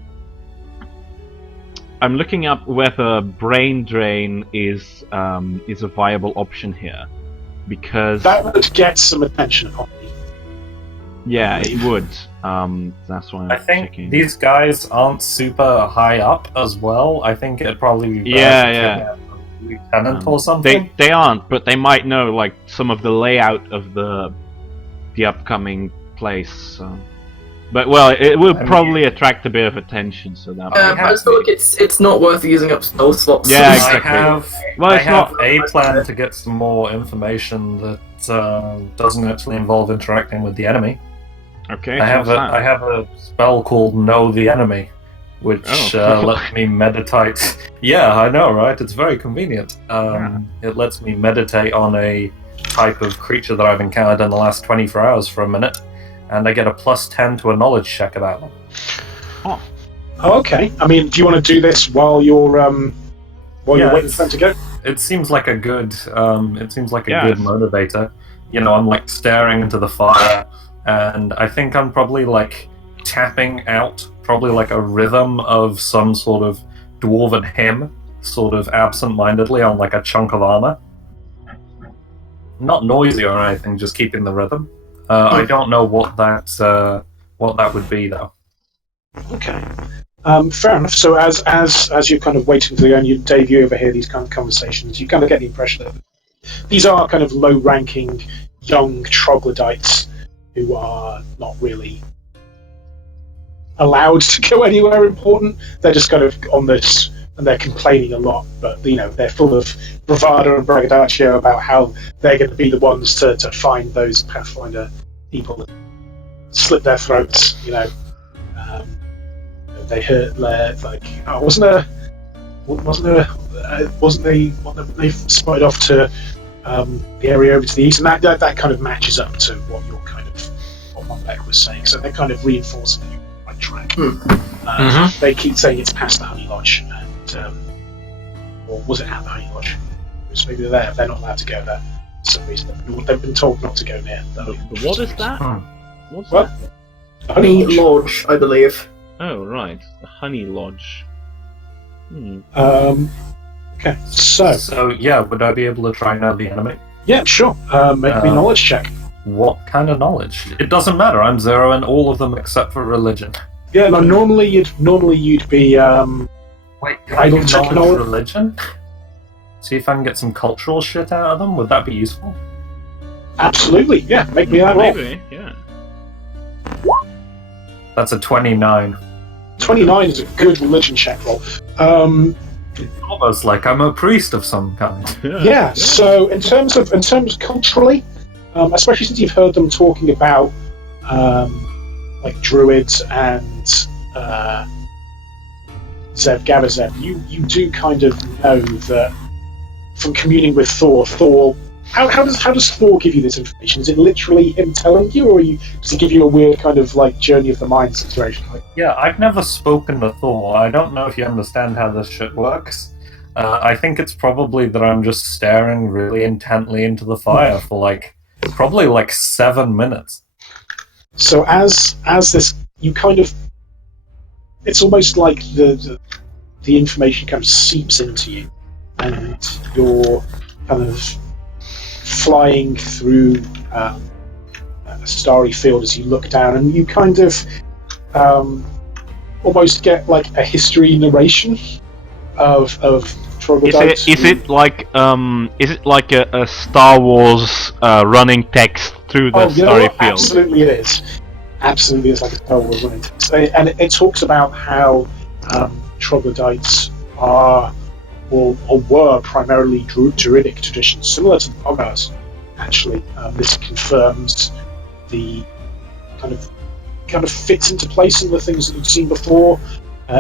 looking up whether brain drain is a viable option here, because That would get some attention on me. yeah, it would. That's why I'm I think checking. these guys aren't super high up as well. I think it'd probably be Yeah. a lieutenant or something. They aren't, but they might know like some of the layout of the upcoming place. So. But well, it will probably attract a bit of attention. So that. I just feel like it's not worth using up spell slots. Yeah, I exactly. I it's have not- a plan to get some more information that doesn't actually involve interacting with the enemy. Okay. I have what's that? a spell called Know the Enemy, which Oh. lets me meditate. Yeah, I know, right? It's very convenient. It lets me meditate on a type of creature that I've encountered in the last 24 hours for a minute, and I get a +10 to a knowledge check about them. Oh, okay. I mean, do you want to do this while you're waiting for them to go? It seems like a good Yes. good motivator. You know, I'm like staring into the fire, and I think I'm probably like tapping out probably like a rhythm of some sort of dwarven hymn, sort of absent-mindedly on like a chunk of armor. Not noisy or anything, just keeping the rhythm. I don't know what that would be though. Okay. Fair enough. So as you're kind of waiting for the and Dave, you overhear these kind of conversations, you kind of get the impression that these are kind of low-ranking young troglodytes who are not really allowed to go anywhere important. They're just kind of on this, and they're complaining a lot, but they're full of bravado and braggadocio about how they're going to be the ones to find those Pathfinder people that slit their throats. They hurt wasn't they spotted off to the area over to the east, and that kind of matches up to what Monbeck was saying. So they're kind of reinforcing that you're on the right track. They keep saying it's past the Honey Lodge, and or was it at the Honey Lodge? It was maybe there. They're not allowed to go there for some reason. They've been told not to go near. What is that? What's What? that? The Honey Honey Lodge, I believe. Oh, right. The Honey Lodge. Okay, so yeah, would I be able to try now the enemy? yeah, sure. Make me a knowledge check. What kind of knowledge? It doesn't matter. I'm zeroing all of them except for religion. Yeah, no. Normally you'd be Wait, can I Idle do check knowledge knowledge? religion? See if I can get some cultural shit out of them. Would that be useful? absolutely, yeah. Make me that roll. Maybe, yeah. That's a 29. 29 is a good religion check roll. Almost like I'm a priest of some kind. Yeah. So in terms of culturally, especially since you've heard them talking about like druids and Zev Gavazev, you do kind of know that from communing with Thor. How does Thor give you this information? Is it literally him telling you, or does he give you a weird kind of like journey of the mind situation? Yeah, I've never spoken to Thor. I don't know if you understand how this shit works. I think it's probably that I'm just staring really intently into the fire for probably 7 minutes. So as this, you kind of, it's almost like the information kind of seeps into you, and you're kind of flying through a starry field as you look down, and you kind of almost get like a history narration of troglodytes. Is it like a Star Wars running text through the you know starry what? field? Absolutely, it is. Absolutely, it's like a Star Wars running text, and it talks about how troglodytes are or were primarily druidic traditions, similar to the Boggards. Actually, this confirms the kind of fits into place in the things that you've seen before,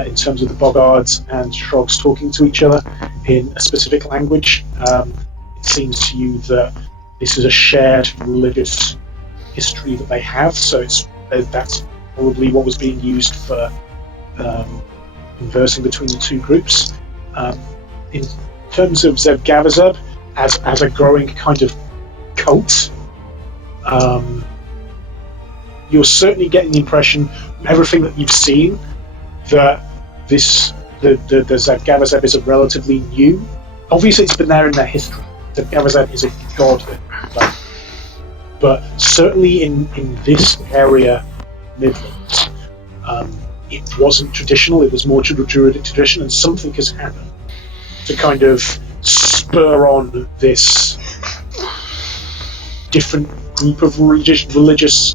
in terms of the Boggards and Trogs talking to each other in a specific language. It seems to you that this is a shared religious history that they have, so that's probably what was being used for conversing between the two groups. In terms of Zev Gavazev as a growing kind of cult, you're certainly getting the impression from everything that you've seen that the Zev Gavazev is a relatively new. Obviously, it's been there in their history. Zev Gavazev is a god, but certainly in this area, Midlands, it wasn't traditional. It was more druidic tradition, and something has happened to kind of spur on this different group of religious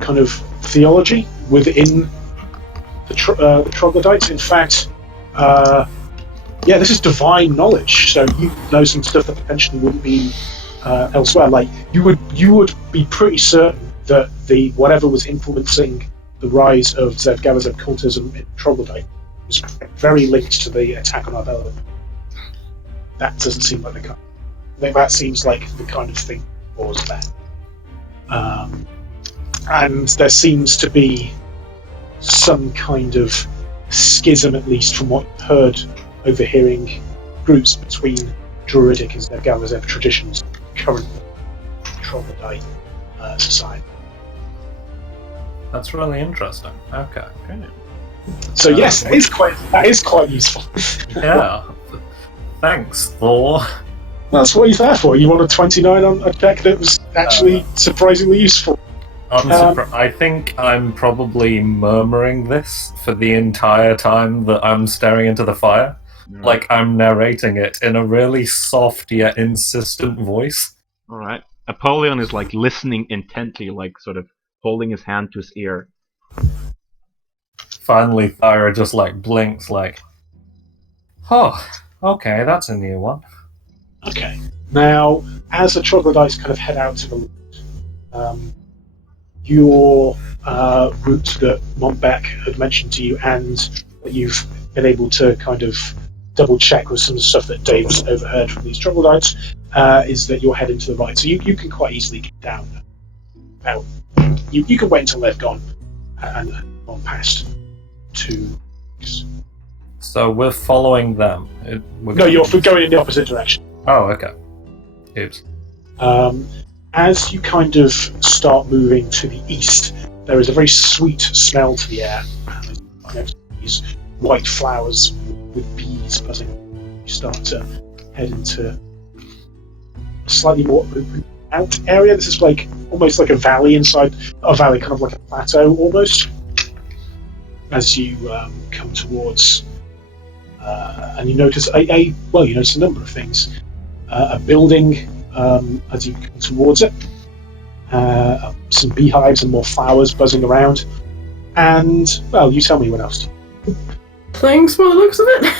kind of theology within the troglodytes. In fact, this is divine knowledge, so you know some stuff that potentially wouldn't be elsewhere. Like you would be pretty certain that the whatever was influencing the rise of Zevgavazev cultism in Troglodyte was very linked to the attack on Arbella. That doesn't seem like the kind. I think that seems like the kind of thing that was there. And there seems to be some kind of schism, at least from what I've heard, overhearing groups between Druidic and Zevgavazev traditions currently in Troglodyte society. That's really interesting. Okay. So yes, that is quite useful. Yeah. Thanks, Thor. That's what he's there for. You want a 29 on a check that was actually surprisingly useful. I think I'm probably murmuring this for the entire time that I'm staring into the fire. Like I'm narrating it in a really soft yet insistent voice. Alright. Apollyon is like listening intently, like sort of holding his hand to his ear. Finally, Thyra just like blinks like, oh, okay, that's a new one. Okay. Now, as the troglodytes kind of head out to the your route that Montbec had mentioned to you, and that you've been able to kind of double check with some of the stuff that Dave's overheard from these troglodytes, is that you're heading to the right. So you can quite easily get down. Now, you can wait until they've gone and gone past two. So we're following them. You're going in the opposite direction. Oh, okay. Oops. As you kind of start moving to the east, there is a very sweet smell to the air. These white flowers with bees buzzing. You start to head into a slightly more open out area. This is like almost like a valley inside a valley, kind of like a plateau almost. As you come towards, and you notice you notice a number of things. A building as you come towards it, some beehives and more flowers buzzing around, and well, you tell me what else. Things by the looks of it.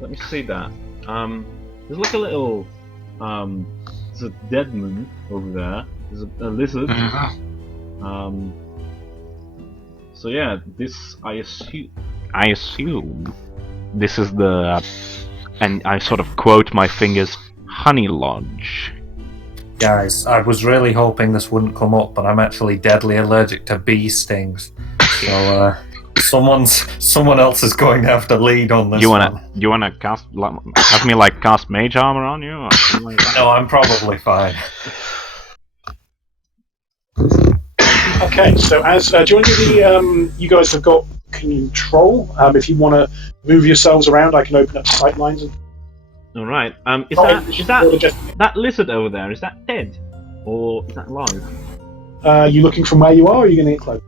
Let me see that. There's like a little, there's a dead moon over there. There's a lizard. So yeah, this I assume this is the, and I sort of quote my fingers, Honey Lodge. Guys, I was really hoping this wouldn't come up, but I'm actually deadly allergic to bee stings. So someone else is going to have to lead on this. You wanna cast, have me like cast mage armor on you? Or something like that? No, I'm probably fine. Okay, so as do you want to give me? You guys have got control. If you want to move yourselves around, I can open up sight lines. All right. Is that lizard over there? Is that dead, or is that alive? You looking from where you are, or are you going to get close?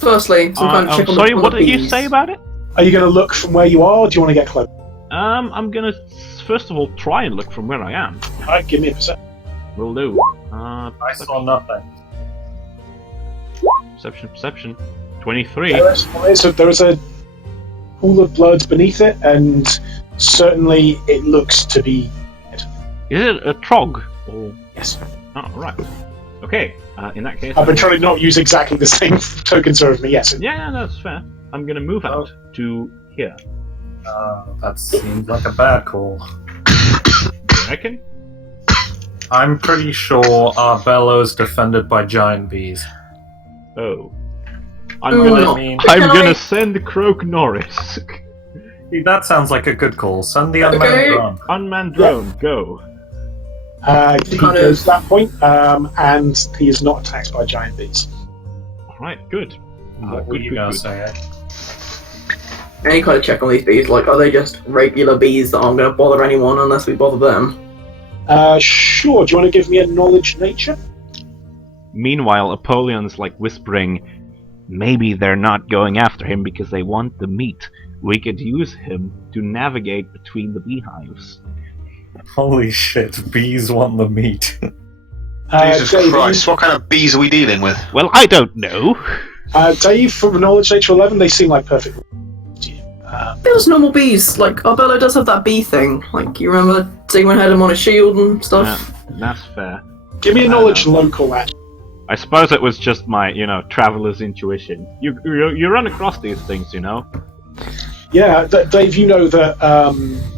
Firstly, some kind of check on sorry, the what did you bees. say about it? Are you going to look from where you are, or do you want to get close? I'm gonna first of all try and look from where I am. All right, give me a percent. Will do. I saw nothing. Perception. 23. There is a pool of blood beneath it, and certainly it looks to be dead. Is it a trog? Or... Yes. Oh, right. Okay. In that case, I've been trying to not use exactly the same tokens of me. Yes. Yeah, that's fair. I'm gonna move out to here. That seems like a bad call. You reckon? I'm pretty sure Arbello's defended by giant bees. Oh. I'm gonna send Croak Norris. See, that sounds like a good call. Send the unmanned drone. Unmanned drone, go. He goes to that point, and he is not attacked by giant bees. Alright, good. What were you gonna say? Any kind of check on these bees, like, are they just regular bees that aren't going to bother anyone unless we bother them? Sure. Do you want to give me a knowledge nature? Meanwhile, Apollyon's like whispering, maybe they're not going after him because they want the meat. We could use him to navigate between the beehives. Holy shit, bees want the meat. Jesus Dave, Christ, what kind of bees are we dealing with? Well, I don't know. Dave, from a knowledge nature 11, they seem like perfect. There's normal bees, like, Arbello does have that bee thing. Like, you remember Sigmund had him on a shield and stuff? That's fair. Give me a knowledge local at. I suppose it was just my, traveler's intuition. You run across these things, Yeah, Dave, you know that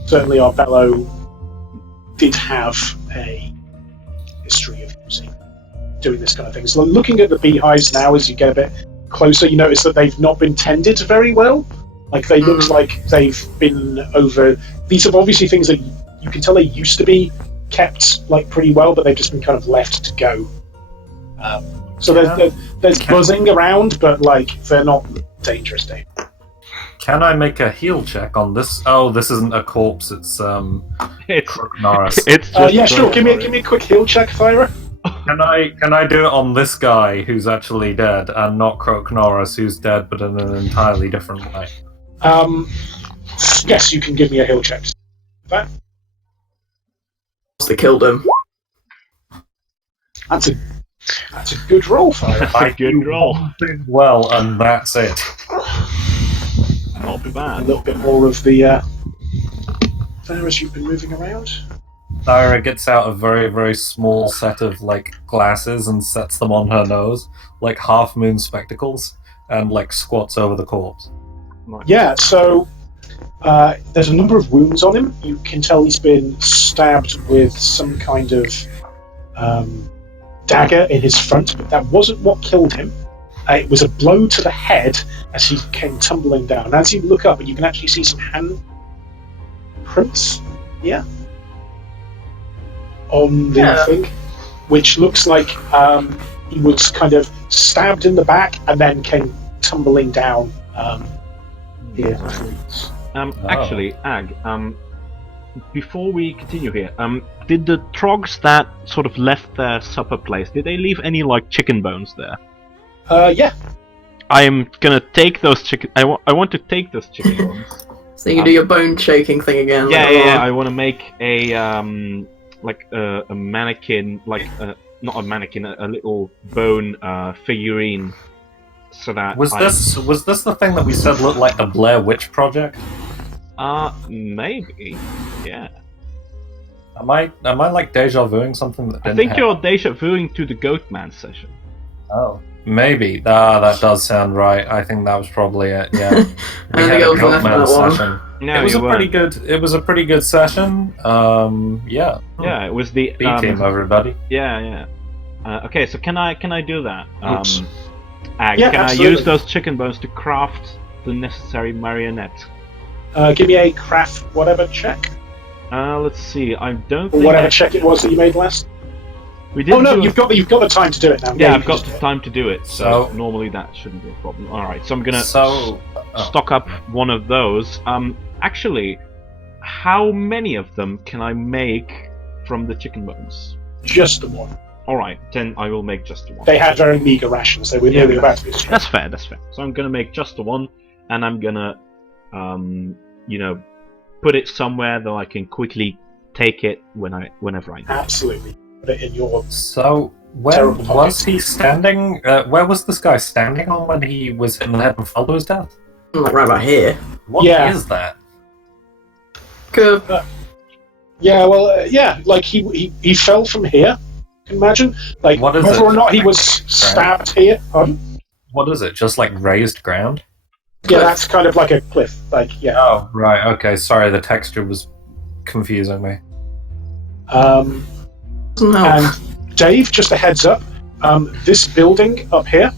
certainly Arbello did have a history of doing this kind of thing. So looking at the beehives now, as you get a bit closer, you notice that they've not been tended very well. Like they look like they've been over. These are obviously things that you can tell they used to be kept like pretty well, but they've just been kind of left to go. So there's buzzing around, but like they're not dangerous. Can I make a heal check on this? Oh, this isn't a corpse. It's Norris. It's just yeah, sure. Give me a quick heal check, Thyra. Can I do it on this guy who's actually dead, and not Croak Norris who's dead, but in an entirely different way? Yes, you can give me a heal check. That. They killed him. That's a good roll, Thyra. I good do roll. one thing well, and that's it. Not too A bad. little bit more of the there as you've been moving around. Thyra gets out a very, very small set of glasses and sets them on her nose, like half moon spectacles, and squats over the corpse. Yeah, so there's a number of wounds on him. You can tell he's been stabbed with some kind of dagger in his front, but that wasn't what killed him. It was a blow to the head as he came tumbling down. And as you look up, you can actually see some hand prints here on the thing, which looks like he was kind of stabbed in the back and then came tumbling down here. Actually, Ag, before we continue here, did the trogs that sort of left their supper place, did they leave any chicken bones there? Yeah. I am gonna take those chicken. I want to take those chicken bones. So you can do your bone shaking thing again. Yeah. I want to make a a mannequin, not a mannequin, a little bone figurine, so that Was this the thing that we said looked like the Blair Witch Project? Maybe, yeah. Am I deja vuing something that I didn't think happen? you're deja vuing to the Goatman session. Oh. Maybe. That does sound right. I think that was probably it, yeah. We I had think a I was left Goatman that one. session. No, It was you a pretty weren't. good. It was a pretty good session. Yeah. Yeah, it was the B team, everybody. Yeah. Okay, so can I do that? Oops. Ag, Yeah, can absolutely. I use those chicken bones to craft the necessary marionette? Give me a craft whatever check. Let's see. I don't Or think whatever check it was that you made last. we did. Oh no, you've got the time to do it now. Yeah, you I've can got just do the it. time to do it, so So- normally that shouldn't be a problem. Alright, so I'm gonna So. stock up one of those. Actually, how many of them can I make from the chicken bones? Just the one. Alright, then I will make just the one. They had very meager rations. They were Yeah. nearly about to be destroyed. That's fair, that's fair. So I'm gonna make just the one, and I'm gonna, put it somewhere that I can quickly take it whenever I need. Absolutely. Put it in your. So where Terrible pocket. was he standing? Where was this guy standing on when he was hit in the head and fell to his death? Right about here. What is Yeah. that? Good. Yeah, well, yeah. Like he fell from here. You can imagine, like What is whether it? or not he was stabbed here. What is it? Just raised ground? Yeah, that's kind of like a cliff. Like yeah. Oh, right. Okay. Sorry, the texture was confusing me. Doesn't help. And Dave, just a heads up. This building up here,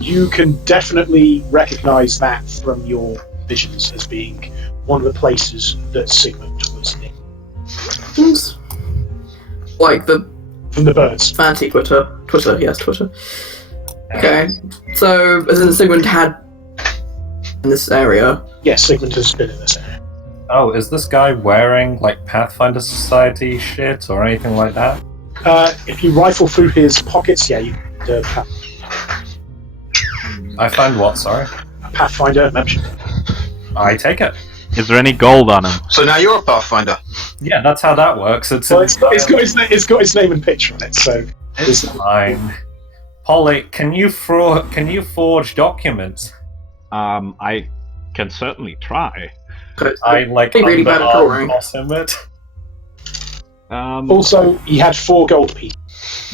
you can definitely recognise that from your visions as being one of the places that Sigmund was in. Like the From the birds. fancy Twitter. Yes, Twitter. Okay. So, as in Sigmund had in this area. Yes, Sigmund has been in this area. Oh, is this guy wearing Pathfinder Society shit or anything like that? If you rifle through his pockets, yeah, you can I find what? Sorry. Pathfinder membership. I take it. Is there any gold on him? So now you're a Pathfinder. Yeah, that's how that works. It's Well, it's got his name and picture on it, so It's fine. Polly, can you forge documents? I can certainly try. I Hey, really bad at drawing. it. Also, he had 4 gold pieces.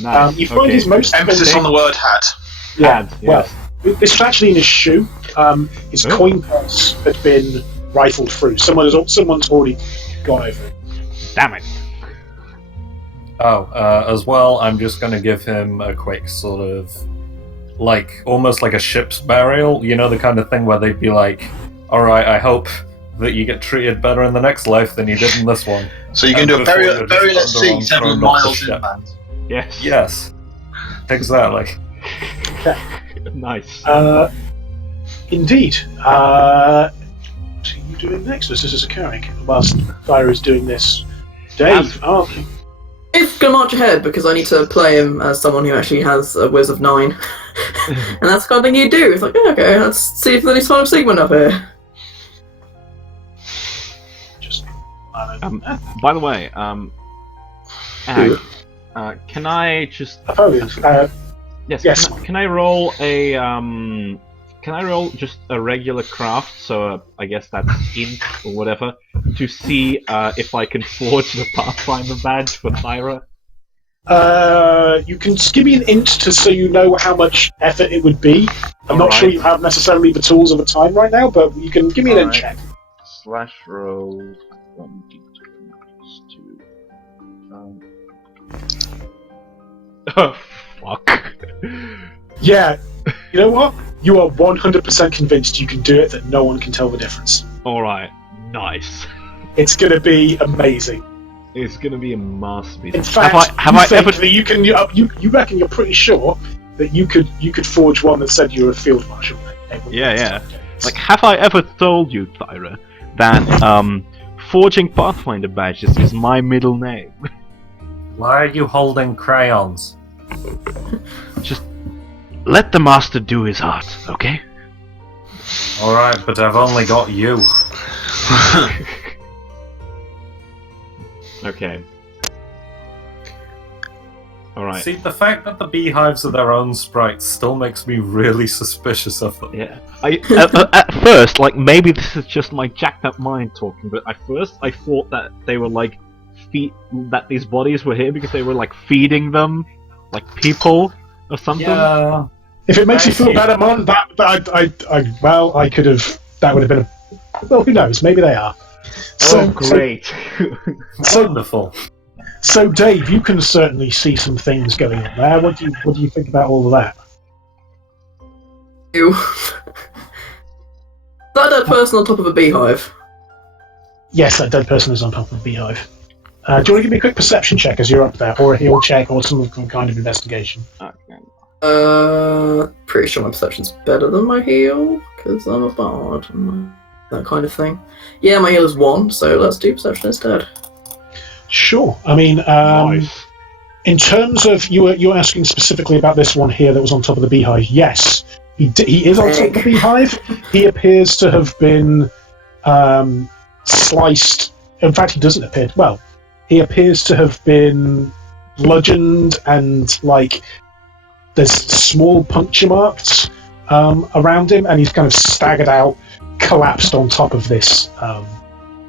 Nice. You find his most Emphasis on the word had. Had, yes. Well, this was actually in his shoe. His coin purse had been rifled through. Someone's already gone over it. Damn it. As well, I'm just going to give him a quick sort of, almost like a ship's burial. You know, the kind of thing where they'd be like, alright, I hope that you get treated better in the next life than you did in this one. So you can do a burial at sea 7 miles inland. Yes. Yes. Exactly. Nice. Indeed. What are you doing next as this is occurring? Whilst Thyra is doing this. Dave, It's gonna march ahead because I need to play him as someone who actually has a whiz of 9. And that's the kind of thing you do. It's like, yeah, okay, let's see if there's any sort of segment up here. By the way, Ag, can I just... Yes. Can I roll a, Can I roll just a regular craft, so I guess that's int or whatever, to see if I can forge the Pathfinder badge for Thyra? You can give me an int so you know how much effort it would be. I'm not sure you have necessarily the tools of a time right now, but you can give me an int check. / roll 1 2. Oh, fuck. Yeah, you know what? You are 100% convinced you can do it, that no one can tell the difference. Alright, nice. It's going to be amazing. It's going to be a masterpiece. In fact, you reckon you're pretty sure that you could forge one that said you were a field marshal. Yeah. Like, have I ever told you, Thyra, that forging Pathfinder badges is my middle name? Why are you holding crayons? Just let the master do his art, okay? Alright, but I've only got you. Okay. Alright. See, the fact that the beehives are their own sprites still makes me really suspicious of them. Yeah. At first, like, maybe this is just my jacked up mind talking, but at first I thought that they were like that these bodies were here because they were like feeding them like people or something. Yeah. If it makes you feel better, Mon, I could have. That would have been well, who knows? Maybe they are. So great. Wonderful. So, Dave, you can certainly see some things going on there. What do you think about all of that? Ew. That dead person on top of a beehive. Yes, that dead person is on top of a beehive. Do you want to give me a quick perception check as you're up there, or a heal check, or some kind of investigation? Pretty sure my perception's better than my heal, because I'm a bard and that kind of thing. Yeah, my heal is 1, so let's do perception instead. Sure. I mean, Nice. in terms of you're asking specifically about this one here that was on top of the beehive. Yes, he is on top of the beehive. He appears to have been sliced. In fact, he doesn't appear. Well, he appears to have been bludgeoned, and like there's small puncture marks around him, and he's kind of staggered out, collapsed on top of this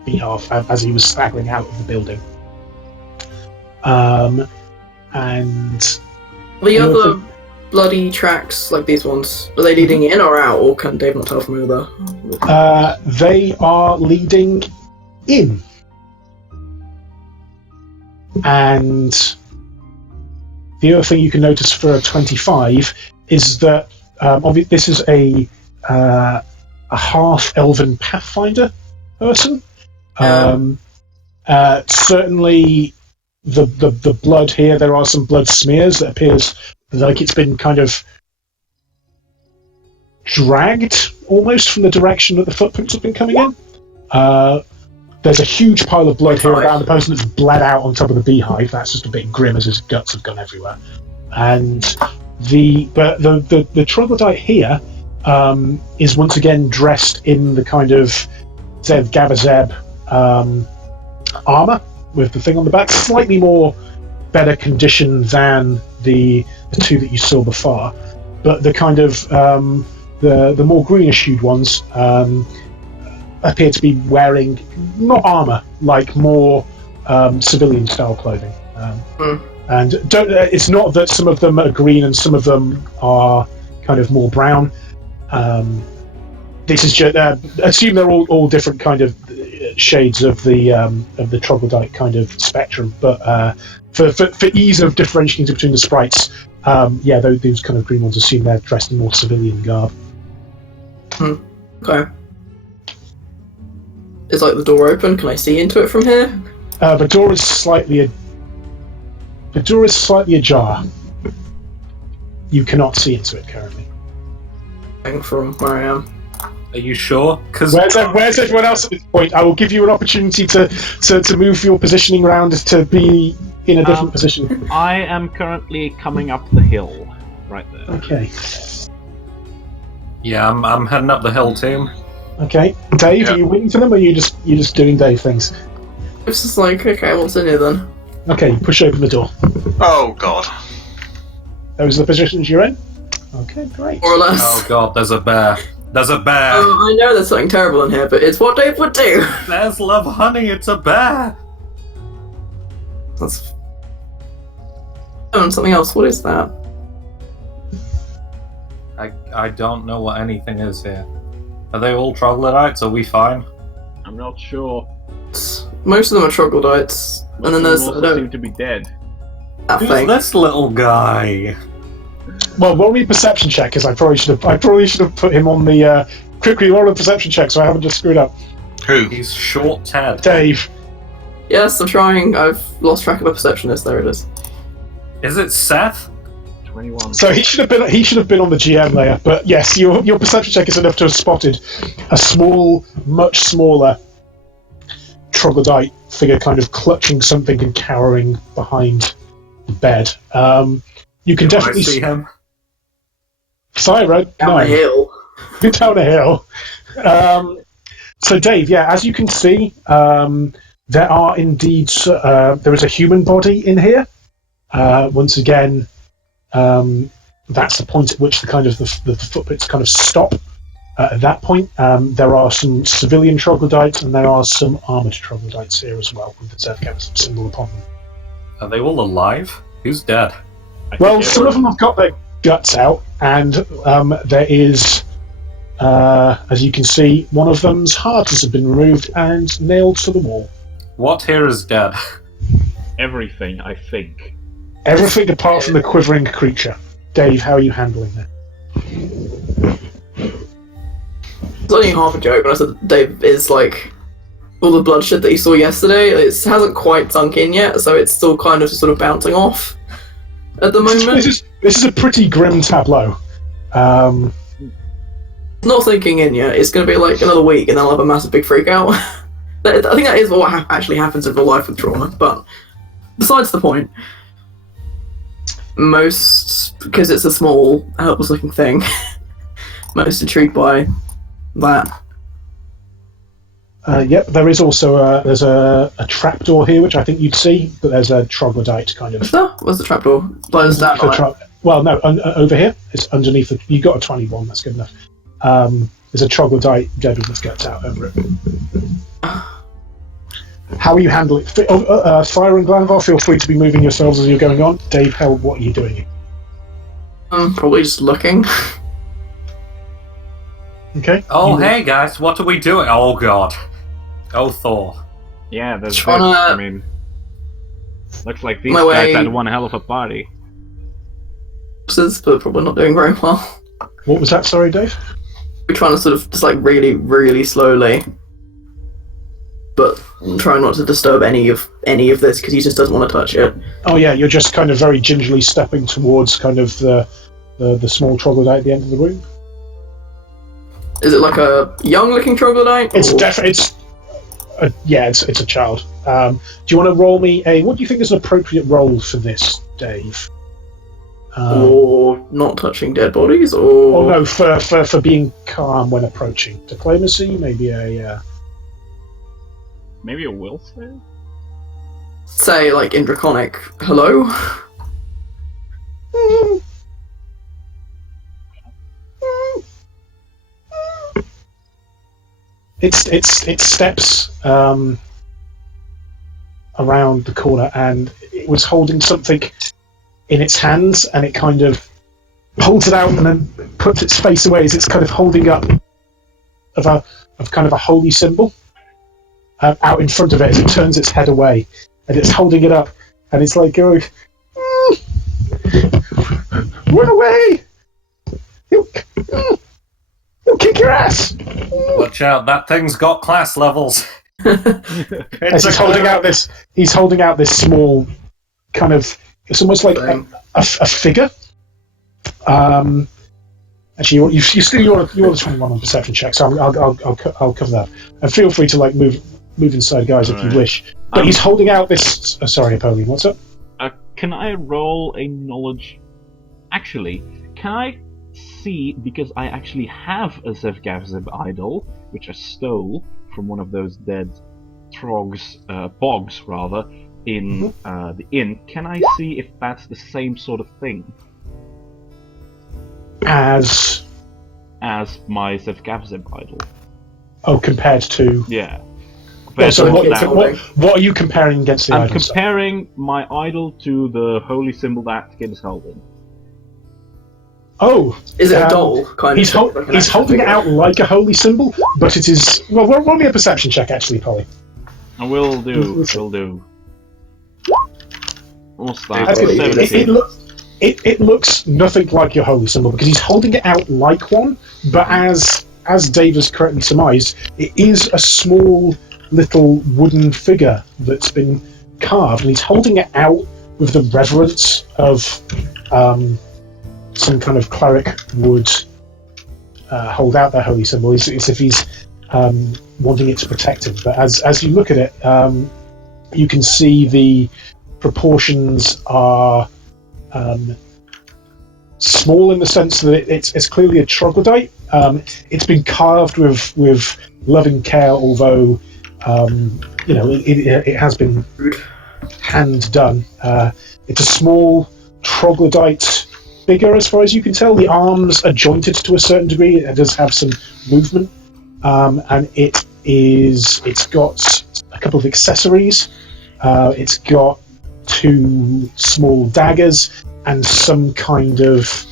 beehive as he was staggering out of the building. And The other bloody tracks, like these ones, are they leading in or out, or can Dave not tell from over there? they are leading in. And the other thing you can notice for a 25 is that this is a half-elven pathfinder person. Certainly, the blood here, there are some blood smears that appears like it's been kind of dragged almost from the direction that the footprints have been coming in. There's a huge pile of blood here around the person that's bled out on top of the beehive. That's just a bit grim as his guts have gone everywhere. And the troglodyte here is once again dressed in the kind of Zeb Gabazeb armor with the thing on the back, slightly more better condition than the two that you saw before, but the kind of the more greenish hued ones appear to be wearing not armor, like more civilian style clothing. Hmm. And it's not that some of them are green and some of them are kind of more brown. This is just assume they're all different kind of shades of the troglodyte kind of spectrum. But for ease of differentiating between the sprites, those kind of green ones assume they're dressed in more civilian garb. Okay. Is like the door open? Can I see into it from here? The door is slightly ajar. You cannot see into it currently. From where I am. Are you sure? Because Where's everyone else at this point? I will give you an opportunity to move your positioning around to be in a different position. I am currently coming up the hill, right there. Okay. yeah, I'm heading up the hill, team. Okay. Dave, Yeah. are you waiting for them, or are you just doing Dave things? It's just like, okay, what's in here then? Okay, push open the door. Oh god. Those are the positions you're in? Okay, great. More or less. Oh god, there's a bear. There's a bear. I know there's something terrible in here, but it's what Dave would do. There's love honey, it's a bear. That's... Oh, and something else. What is that? I don't know what anything is here. Are they all troglodytes? Are we fine? I'm not sure. Most of them are troglodytes, and then there's Some also seem to be dead. that Who's thing. this little guy? Well, roll me a perception check, because I probably should have put him on the quickly roll a perception check, so I haven't just screwed up. Who? He's short Ted. Dave. Yes, I'm trying. I've lost track of a perceptionist. There it is. Is it Seth? 21. So he should have been on the GM layer, but yes, your perception check is enough to have spotted a small, much smaller troglodyte figure kind of clutching something and cowering behind the bed. You can definitely I see him. Syra, Down the hill. down a hill. So Dave, yeah, as you can see, there are indeed there is a human body in here. Once again, that's the point at which the footprints kind of stop. At that point, there are some civilian troglodytes and there are some armored troglodytes here as well, with the Zergavs symbol upon them. Are they all alive? Who's dead? Well, some of them have got their guts out, and there is, as you can see, one of them's heart has been removed and nailed to the wall. What here is dead? Everything, I think. Everything apart from the quivering creature. Dave, how are you handling that? It's only half a joke when I said Dave is like all the bloodshed that you saw yesterday. It hasn't quite sunk in yet, so it's still kind of sort of bouncing off at the moment. This is a pretty grim tableau. It's not sinking in yet. It's going to be like another week, and then I'll have a massive big freak out. I think that is what actually happens in real life with trauma. But besides the point, because it's a small, helpless-looking thing, most intrigued by that. Yep, there is also there's a trapdoor here, which I think you'd see, but there's a troglodyte kind of. Where's the trapdoor? By the underneath well, no, over here. It's underneath the. You got a 21. That's good enough. There's a troglodyte dead with its guts out over it. How are you handling it? Fire and Glanvar, feel free to be moving yourselves as you're going on. Dave, what are you doing? Probably just looking. Okay. Oh, hey guys, what are we doing? Oh god. Oh, Thor. Yeah, there's this. Trying to- I mean, looks like these My guys way- had one hell of a party. But probably not doing very well. What was that? Sorry, Dave. We're trying to sort of just like really, really slowly, but trying not to disturb any of this because he just doesn't want to touch it. Oh yeah, you're just kind of very gingerly stepping towards kind of the small troglodyte at the end of the room. Is it like a young-looking troglodyte? It's or- definitely it's a child. Do you want to roll me a? What do you think is an appropriate role for this, Dave? or not touching dead bodies, or Oh no, for being calm when approaching. Diplomacy, maybe a. Maybe a will save? say like in Draconic, hello? Its steps around the corner, and it was holding something in its hands, and it kind of holds it out and then puts its face away as it's kind of holding up of kind of a holy symbol out in front of it as it turns its head away, and it's holding it up, and it's like going, run away! He'll kick your ass! Watch out, that thing's got class levels. As he's holding out this small kind of, it's almost like a figure. Actually, you're the 21 on perception check, so I'll cover that. And feel free to like move inside, guys, if you wish. But he's holding out this. Sorry, Napoleon. What's up? Can I roll a knowledge? Actually, can I see, because I actually have a Zevgavzeb idol, which I stole from one of those dead bogs rather, in the inn. Can I see if that's the same sort of thing As my Zevgavzeb idol? Oh, compared to Yeah. so what are you comparing against the I'm idol? comparing my idol to the holy symbol that kid is holding. Oh, Is it a doll? He's holding it out like a holy symbol, but it is. Well, roll me a perception check, actually, Polly. I will do. What's that? That's good. 17. It looks nothing like your holy symbol because he's holding it out like one, but as Dave has correctly surmised, it is a small little wooden figure that's been carved, and he's holding it out with the reverence of some kind of cleric would hold out their holy symbol. It's as if he's wanting it to protect him. But as you look at it, you can see the proportions are small in the sense that it's clearly a troglodyte. It's been carved with loving care, although it has been hand done. It's a small troglodyte figure, as far as you can tell. The arms are jointed to a certain degree. It does have some movement, and it's got a couple of accessories. It's got 2 small daggers and some kind of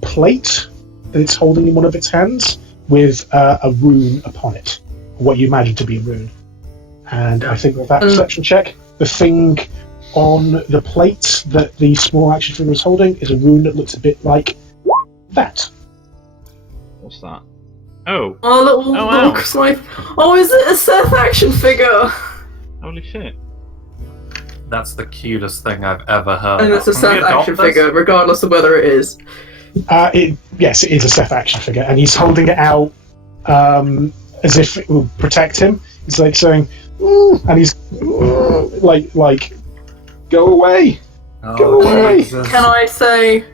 plate that it's holding in one of its hands with a rune upon it, what you imagine to be a rune. And I think with that perception check, the thing on the plate that the small action figure is holding is a rune that looks a bit like that. What's that? Oh, Little snipe. Oh, is it a Seth action figure? holy shit. That's the cutest thing I've ever heard. And it's a Can we Seth adopt action this? figure, regardless of whether it is. Yes, it is a Seth action figure, and he's holding it out as if it will protect him. He's like saying, "Ooh," and he's like, "Go away, go away." Jesus. Can I say,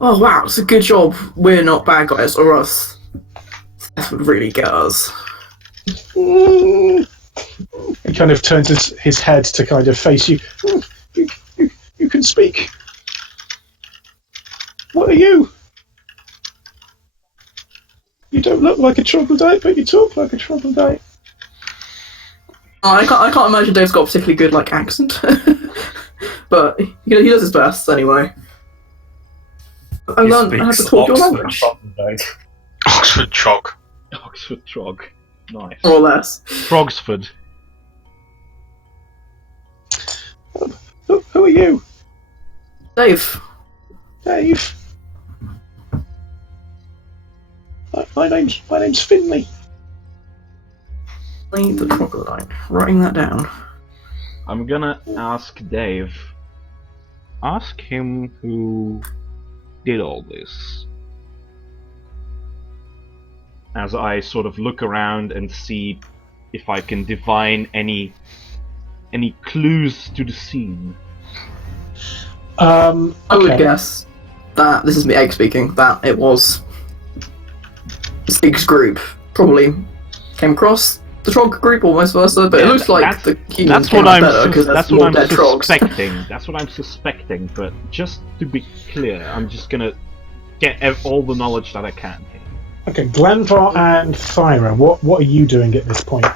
oh wow, it's a good job we're not bad guys, or else Seth would really get us. He kind of turns his head to kind of face you. You can speak. What are you? You don't look like a troglodyte, but you talk like a troglodyte. I can't imagine Dave's got a particularly good accent, but he does his best anyway. I He have to speaks talk your Oxford language, troglodyte. Oxford Trog. Oxford Trog. Nice. more or less. Frogsford. Who are you? Dave, Dave. My name's Finley. lead the troglodyte. Writing that down. I'm gonna ask Dave. Ask him who did all this. As I sort of look around and see if I can divine any clues to the scene. I would Okay. guess that this is me, Egg speaking. That it was Stig's group probably came across the Trog group or vice versa, but it Yeah, looks like the humans That's came what out I'm. better because there's That's more what I'm dead trogs. suspecting. That's what I'm suspecting. But just to be clear, I'm just gonna get all the knowledge that I can here. Okay, Glenvar and Thyra, what are you doing at this point?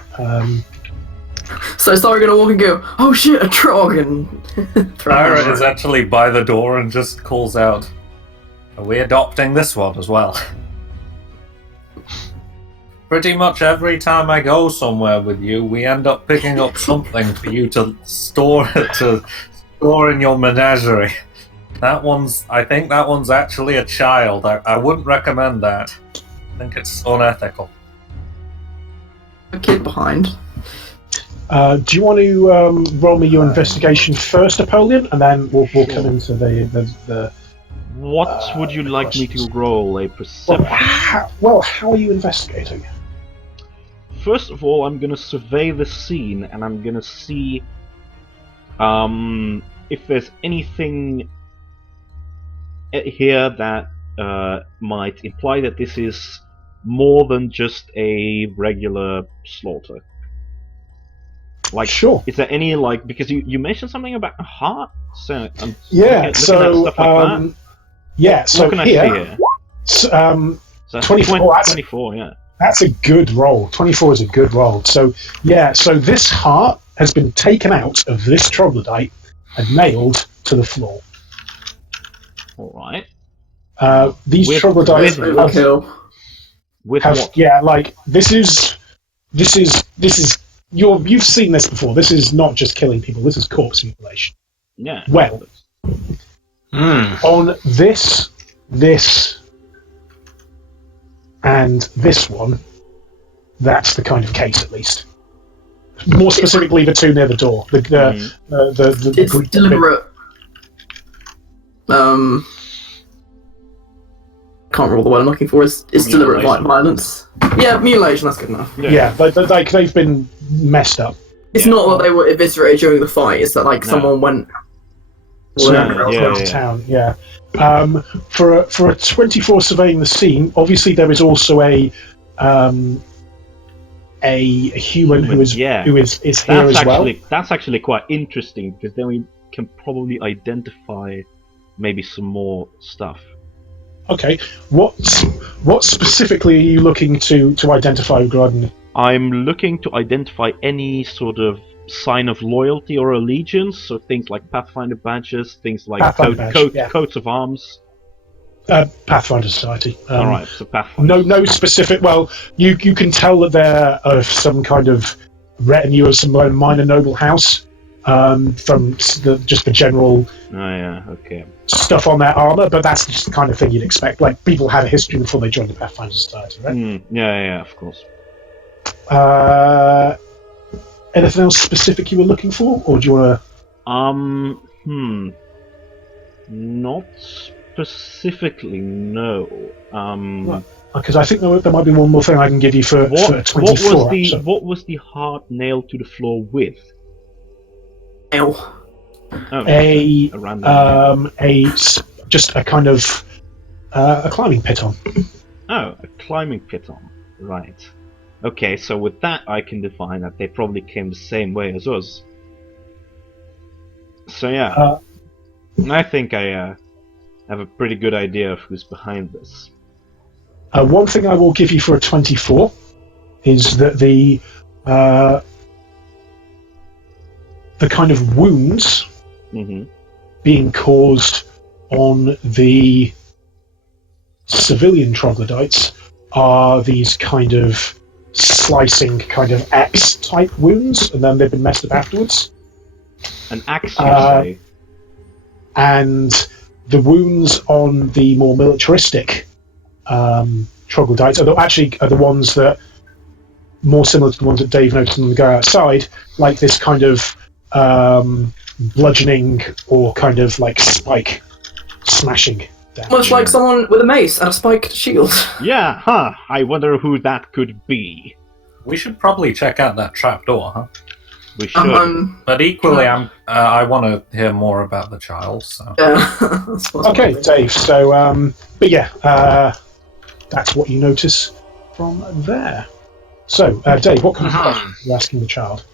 So Sarah gonna walk and go, "Oh shit, a trog!" and throw Ira it. is actually by the door and just calls out, "Are we adopting this one as well?" Pretty much every time I go somewhere with you, we end up picking up something for you to store in your menagerie. I think that one's actually a child. I wouldn't recommend that. I think it's unethical. A kid behind. Do you want to roll me your investigation first, Napoleon, and then we'll come into the What would you like me to roll? A perception? how are you investigating? First of all, I'm gonna survey the scene and I'm gonna see if there's anything here that might imply that this is more than just a regular slaughter. Like, Sure. is there any, like, because you mentioned something about a heart? So I'm Yeah. looking So at stuff like that. yeah. So What can I see here, here? so, So 24, 24, yeah. that's a good roll. 24 is a good roll. So yeah. So this heart has been taken out of this troglodyte and nailed to the floor. Alright. These With- troglodytes with- have, Overkill. With have what? yeah, like this is you've seen this before. This is not just killing people. This is corpse mutilation. Yeah. Well, on this, and this one, that's the kind of case, at least. More specifically, the two near the door. The It's Greek- deliberate. Can't remember the word I'm looking for. It's deliberate Mutilation. violence. Yeah, mutilation. That's good enough. Yeah, they've been messed up. It's Yeah. not that they were eviscerated during the fight. It's that like No. someone went. So, Yeah, yeah, to yeah. town. Yeah. For a 24 surveying the scene, obviously there is also a human who is yeah. here That's as well. That's actually quite interesting because then we can probably identify maybe some more stuff. Okay, what specifically are you looking to identify regarding? I'm looking to identify any sort of sign of loyalty or allegiance, so things like Pathfinder badges, things like Pathfinder badge, yeah. coats of arms. Pathfinder Society. Alright, so Pathfinder. No specific. Well, you can tell that they're of some kind of retinue of some minor noble house. From just the general Oh yeah, okay. stuff on their armor, but that's just the kind of thing you'd expect. Like, people had a history before they joined the Pathfinder Society, right? Yeah, of course. Anything else specific you were looking for, or do you want to? Not specifically, no. Because I think there might be one more thing I can give you for 24. What was the heart nailed to the floor with? Nail. Oh, a random just a kind of a climbing piton. Oh, a climbing piton. Right. Okay, so with that I can define that they probably came the same way as us. So yeah, I think I have a pretty good idea of who's behind this. One thing I will give you for a 24 is that the kind of wounds being caused on the civilian troglodytes are these kind of slicing kind of axe type wounds, and then they've been messed up afterwards. An axe, you say? And the wounds on the more militaristic troglodytes are the ones that more similar to the ones that Dave noticed on the guy outside, like this kind of bludgeoning or kind of like spike smashing damage. Much like someone with a mace and a spiked shield. Yeah, huh. I wonder who that could be. We should probably check out that trapdoor, huh? We should. But equally, I want to hear more about the child. So. Yeah. Okay, Dave. So, but yeah, that's what you notice from there. So, Dave, what kind of question are you asking the child?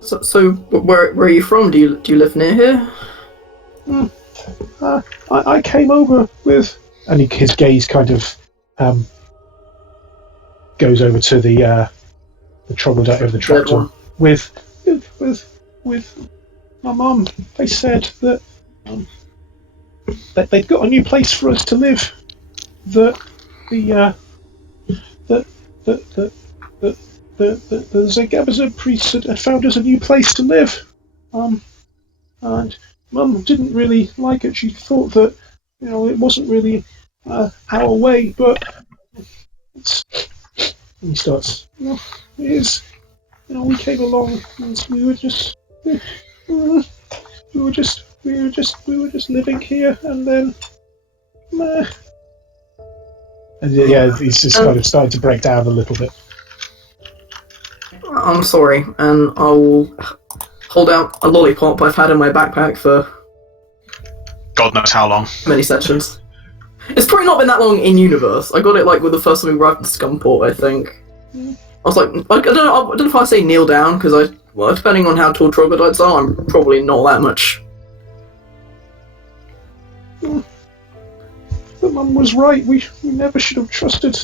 So where are you from? Do you live near here? I came over with, and his gaze kind of goes over to the troglodyte over the trapdoor. with my mum. They said that that they'd got a new place for us to live. That the Zagabazab priest had found us a new place to live. And Mum didn't really like it. She thought that it wasn't really our way, but and he starts. It is. We came along and we were just living here, and then. And yeah, he's just kind of starting to break down a little bit. I'm sorry, and I'll hold out a lollipop I've had in my backpack for God knows how long. many sessions. It's probably not been that long in universe. I got it with the first time we arrived at Scumport, I think. I was like, I don't know if I say kneel down, because depending on how tall troglodytes are, I'm probably not that much. The Mum was right. We never should have trusted.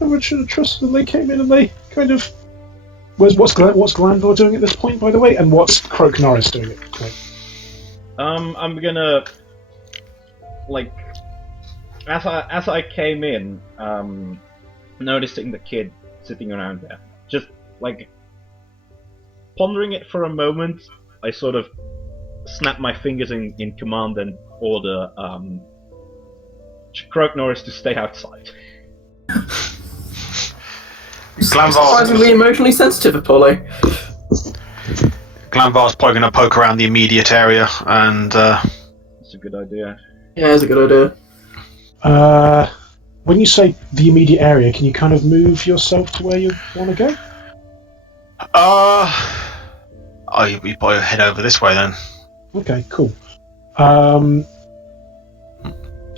Never should have trusted them. They came in and they kind of. What's Glandor doing at this point, by the way, and what's Croak Norris doing at this point? I'm gonna as I came in, noticing the kid sitting around there, just pondering it for a moment. I sort of snap my fingers in command and order Croak Norris to stay outside. Surprisingly emotionally sensitive, Apollo. Glanvar's probably going to poke around the immediate area, and That's a good idea. Yeah, that's a good idea. When you say the immediate area, can you kind of move yourself to where you want to go? you probably head over this way then. Okay, cool. Do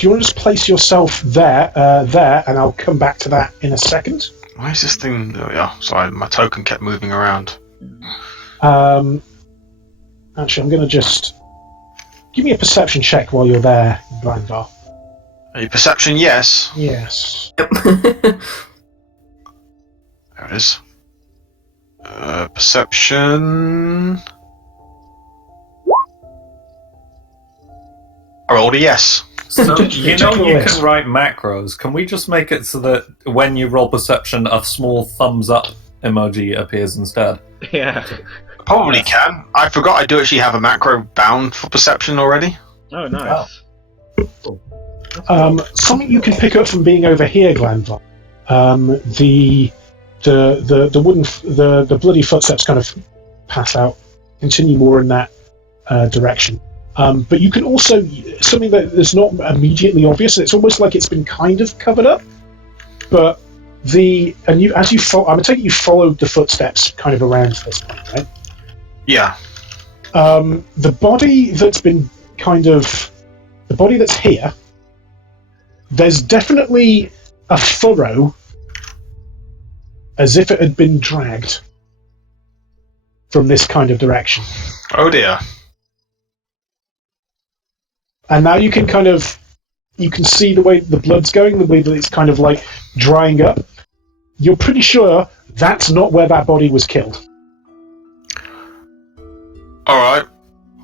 you want to just place yourself there, and I'll come back to that in a second? Why is this thing? There we are. Sorry, my token kept moving around. Actually, I'm going to just give me a perception check while you're there, Glandvar. A perception, yes. Yes. There it is. Perception. I rolled a yes. So, you Check your you list. can write macros. Can we just make it so that when you roll perception, a small thumbs up emoji appears instead? Yeah. Probably can. I forgot I do actually have a macro bound for perception already. Oh, nice. Something you can pick up from being over here, Glandvar. The wooden, the bloody footsteps kind of pass out, continue more in that direction. But you can also something that is not immediately obvious. It's almost like it's been kind of covered up. But I'm taking you followed the footsteps kind of around to this point, right? Yeah. The body that's here. There's definitely a furrow, as if it had been dragged from this kind of direction. Oh dear. And now you can see the way the blood's going, the way that it's kind of drying up. You're pretty sure that's not where that body was killed. Alright.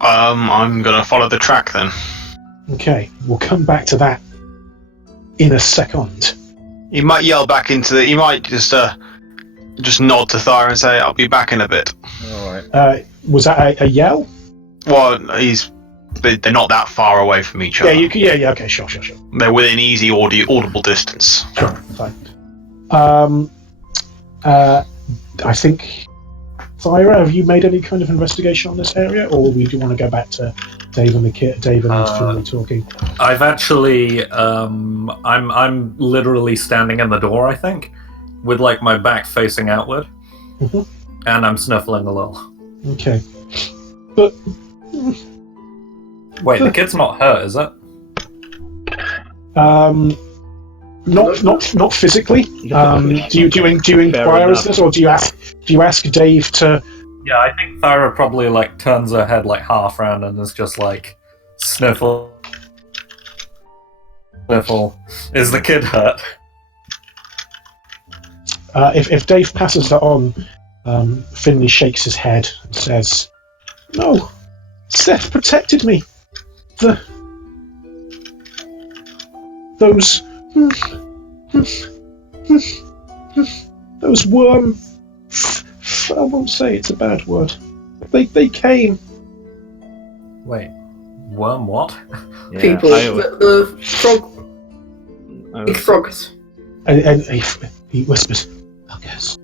I'm gonna follow the track then. Okay, we'll come back to that in a second. He might yell back into the. He might just nod to Thyra and say, "I'll be back in a bit." Alright. Was that a yell? Well, they're not that far away from each other. Yeah, okay, sure. They're within easy audible distance. Sure, fine. I think, Thyra, have you made any kind of investigation on this area, or do you want to go back to Dave and Finley talking? I've actually, I'm literally standing in the door, I think, with my back facing outward, and I'm sniffling a little. Okay, but wait, the kid's not hurt, is it? Not physically. Do you inquire as this, or do you ask Dave to? Yeah, I think Thyra probably turns her head half round and is just sniffle. Is the kid hurt? If Dave passes that on, Finley shakes his head and says, "No, Seth protected me. Those worm. I won't say it's a bad word. They came. Wait, worm what? Yeah, People, the frog, big frogs. And he whispers, "I guess."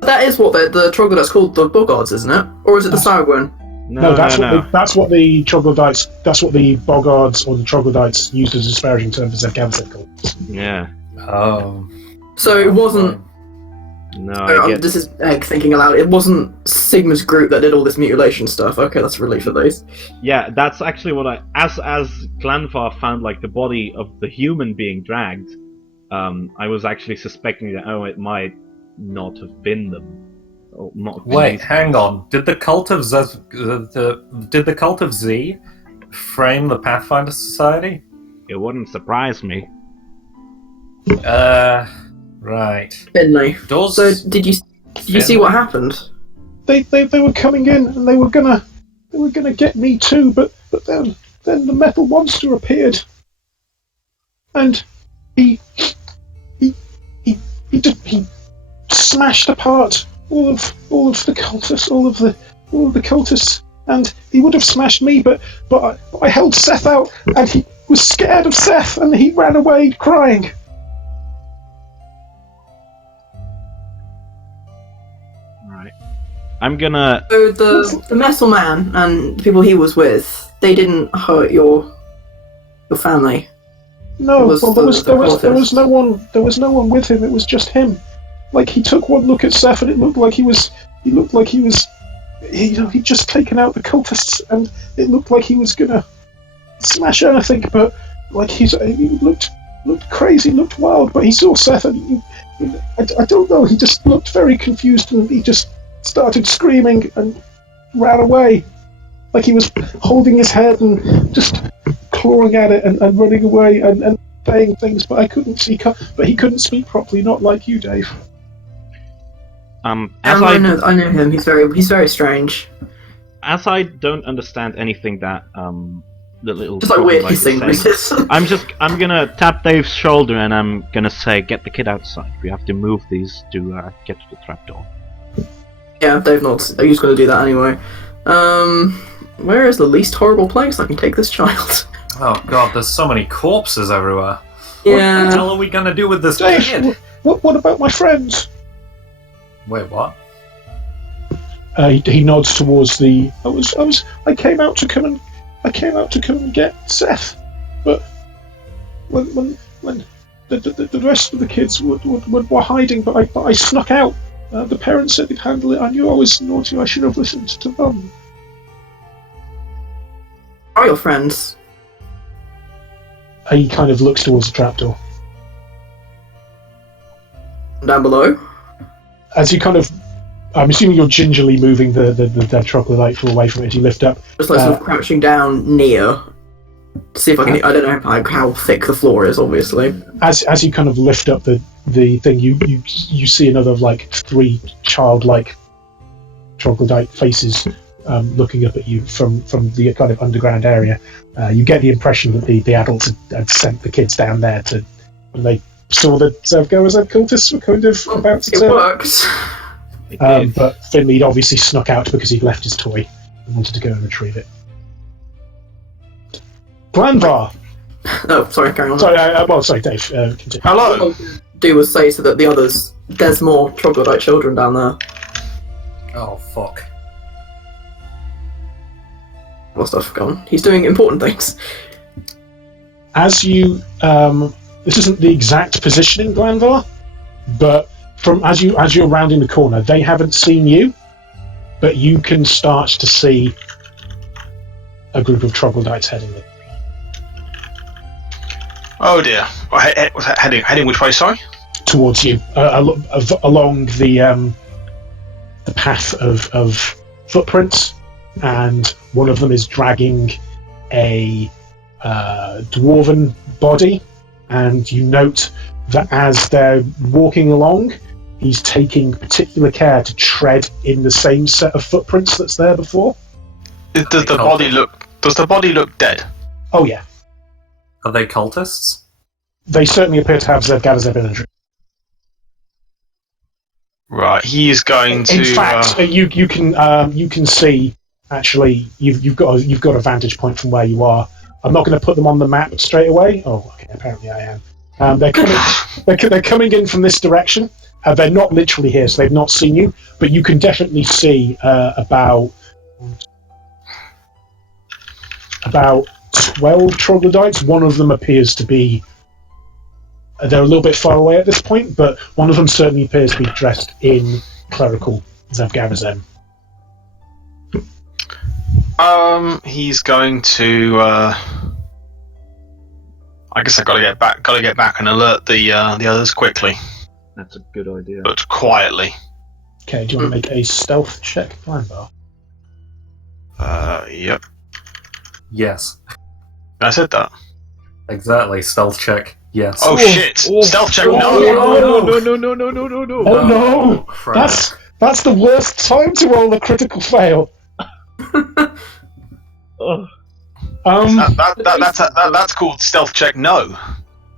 That is what the troglodyte's called, the boggards, isn't it? Or is it the Sourgwen? No, that's what the troglodytes. That's what the boggards or the troglodytes used as a disparaging term for Zevganthic. Yeah. Oh. So it wasn't. No, I get. This is Egg thinking aloud. It wasn't Sigma's group that did all this mutilation stuff. Okay, that's a relief at least. Yeah, that's actually what I. As Glanvar found like the body of the human being dragged, I was actually suspecting that it might not have been them. Or not have been Wait, these hang guys. on. Did the cult of did the cult of Z frame the Pathfinder Society? It wouldn't surprise me. Right. Finley. Does So did you see what happened? They were coming in and they were gonna get me too, but then the metal monster appeared, and he smashed apart all of the cultists, and he would have smashed me, but I held Seth out, and he was scared of Seth, and he ran away crying. Right. I'm gonna. So the metal man and the people he was with, they didn't hurt your family. No, Was well, the there was cultist. no one with him. It was just him. Like, he took one look at Seth, and it looked like he'd just taken out the cultists, and it looked like he was gonna smash anything. But like he looked crazy, looked wild. But he saw Seth, and I don't know. He just looked very confused, and he just started screaming and ran away. Like he was holding his head and just clawing at it and running away and saying things. But I couldn't see. But he couldn't speak properly. Not like you, Dave. I know him. He's very strange. As I don't understand anything that the little Just like weird troglodyte hissing is saying, noises. I'm gonna tap Dave's shoulder and I'm gonna say, "Get the kid outside. We have to move these to get to the trapdoor." Yeah, Dave nods. He's going to do that anyway. Where is the least horrible place I can take this child? Oh god, there's so many corpses everywhere. What the Yeah. hell are we gonna do with this Dave, kid? what about my friends? Wait, what? He nods towards the. I came out to come and get Seth, but when the rest of the kids were hiding, but I snuck out. The parents said they'd handle it. I knew I was naughty. I should have listened to them. Are your friends? He kind of looks towards the trapdoor. Down below? As you kind of, I'm assuming you're gingerly moving the dead troglodyte away from it as you lift up. Just like sort of crouching down near. To see if I can. I don't know how thick the floor is, obviously. As you kind of lift up the thing, you see another like 3 childlike troglodyte faces looking up at you from the kind of underground area. You get the impression that the adults had sent the kids down there to when they saw that Zevgoers and cultists were kind of about to It turn. works. But Finley'd obviously snuck out because he'd left his toy and wanted to go and retrieve it. Glanvar! Oh, sorry, carry on. Sorry, Dave. Continue. Hello. What I'll do was say so that the others, there's more troglodyte children down there. Oh fuck. What stuff gone? He's doing important things. As you, this isn't the exact positioning, Glanvar, but from as you're rounding the corner, they haven't seen you, but you can start to see a group of troglodytes heading in. Oh dear. What's that heading which way? Sorry. Towards you, along the path of footprints, and one of them is dragging a dwarven body and you note that as they're walking along, he's taking particular care to tread in the same set of footprints that's there before. Does the body look dead? Oh yeah, Are they cultists? they certainly appear to have Zevgadazeb imagery. Right, he is going to. In fact, you can see. Actually, you've got a vantage point from where you are. I'm not going to put them on the map straight away. Oh, okay. Apparently, I am. They're coming in from this direction. They're not literally here, so they've not seen you. But you can definitely see about 12 troglodytes. One of them appears to be. They're a little bit far away at this point, but one of them certainly appears to be dressed in clerical Zevgavazem. He's going to. I guess I gotta get back and alert the others quickly, That's a good idea. but quietly. Okay, do you want to make a stealth check, Glanbar? Yep. Yes. I said that. Exactly. Stealth check. Yes. Oh shit! Stealth check. No. Oh no! Crap. That's the worst time to roll a critical fail. That's called stealth check. No.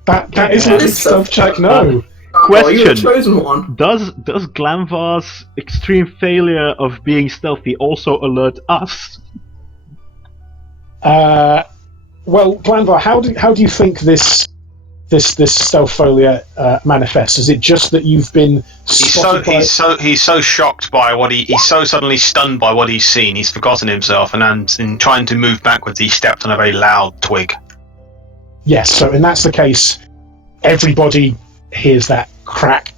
That is a stealth check. No. Oh, you the Question: chosen one. Does Glanvar's extreme failure of being stealthy also alert us? Well, Glanvar, how do you think this stealth failure manifests? Is it just that you've been spotted He's so shocked by what he's so suddenly stunned by what he's seen. He's forgotten himself, and in trying to move backwards, he stepped on a very loud twig. Yes. So, and that's the case. Everybody hears that crack,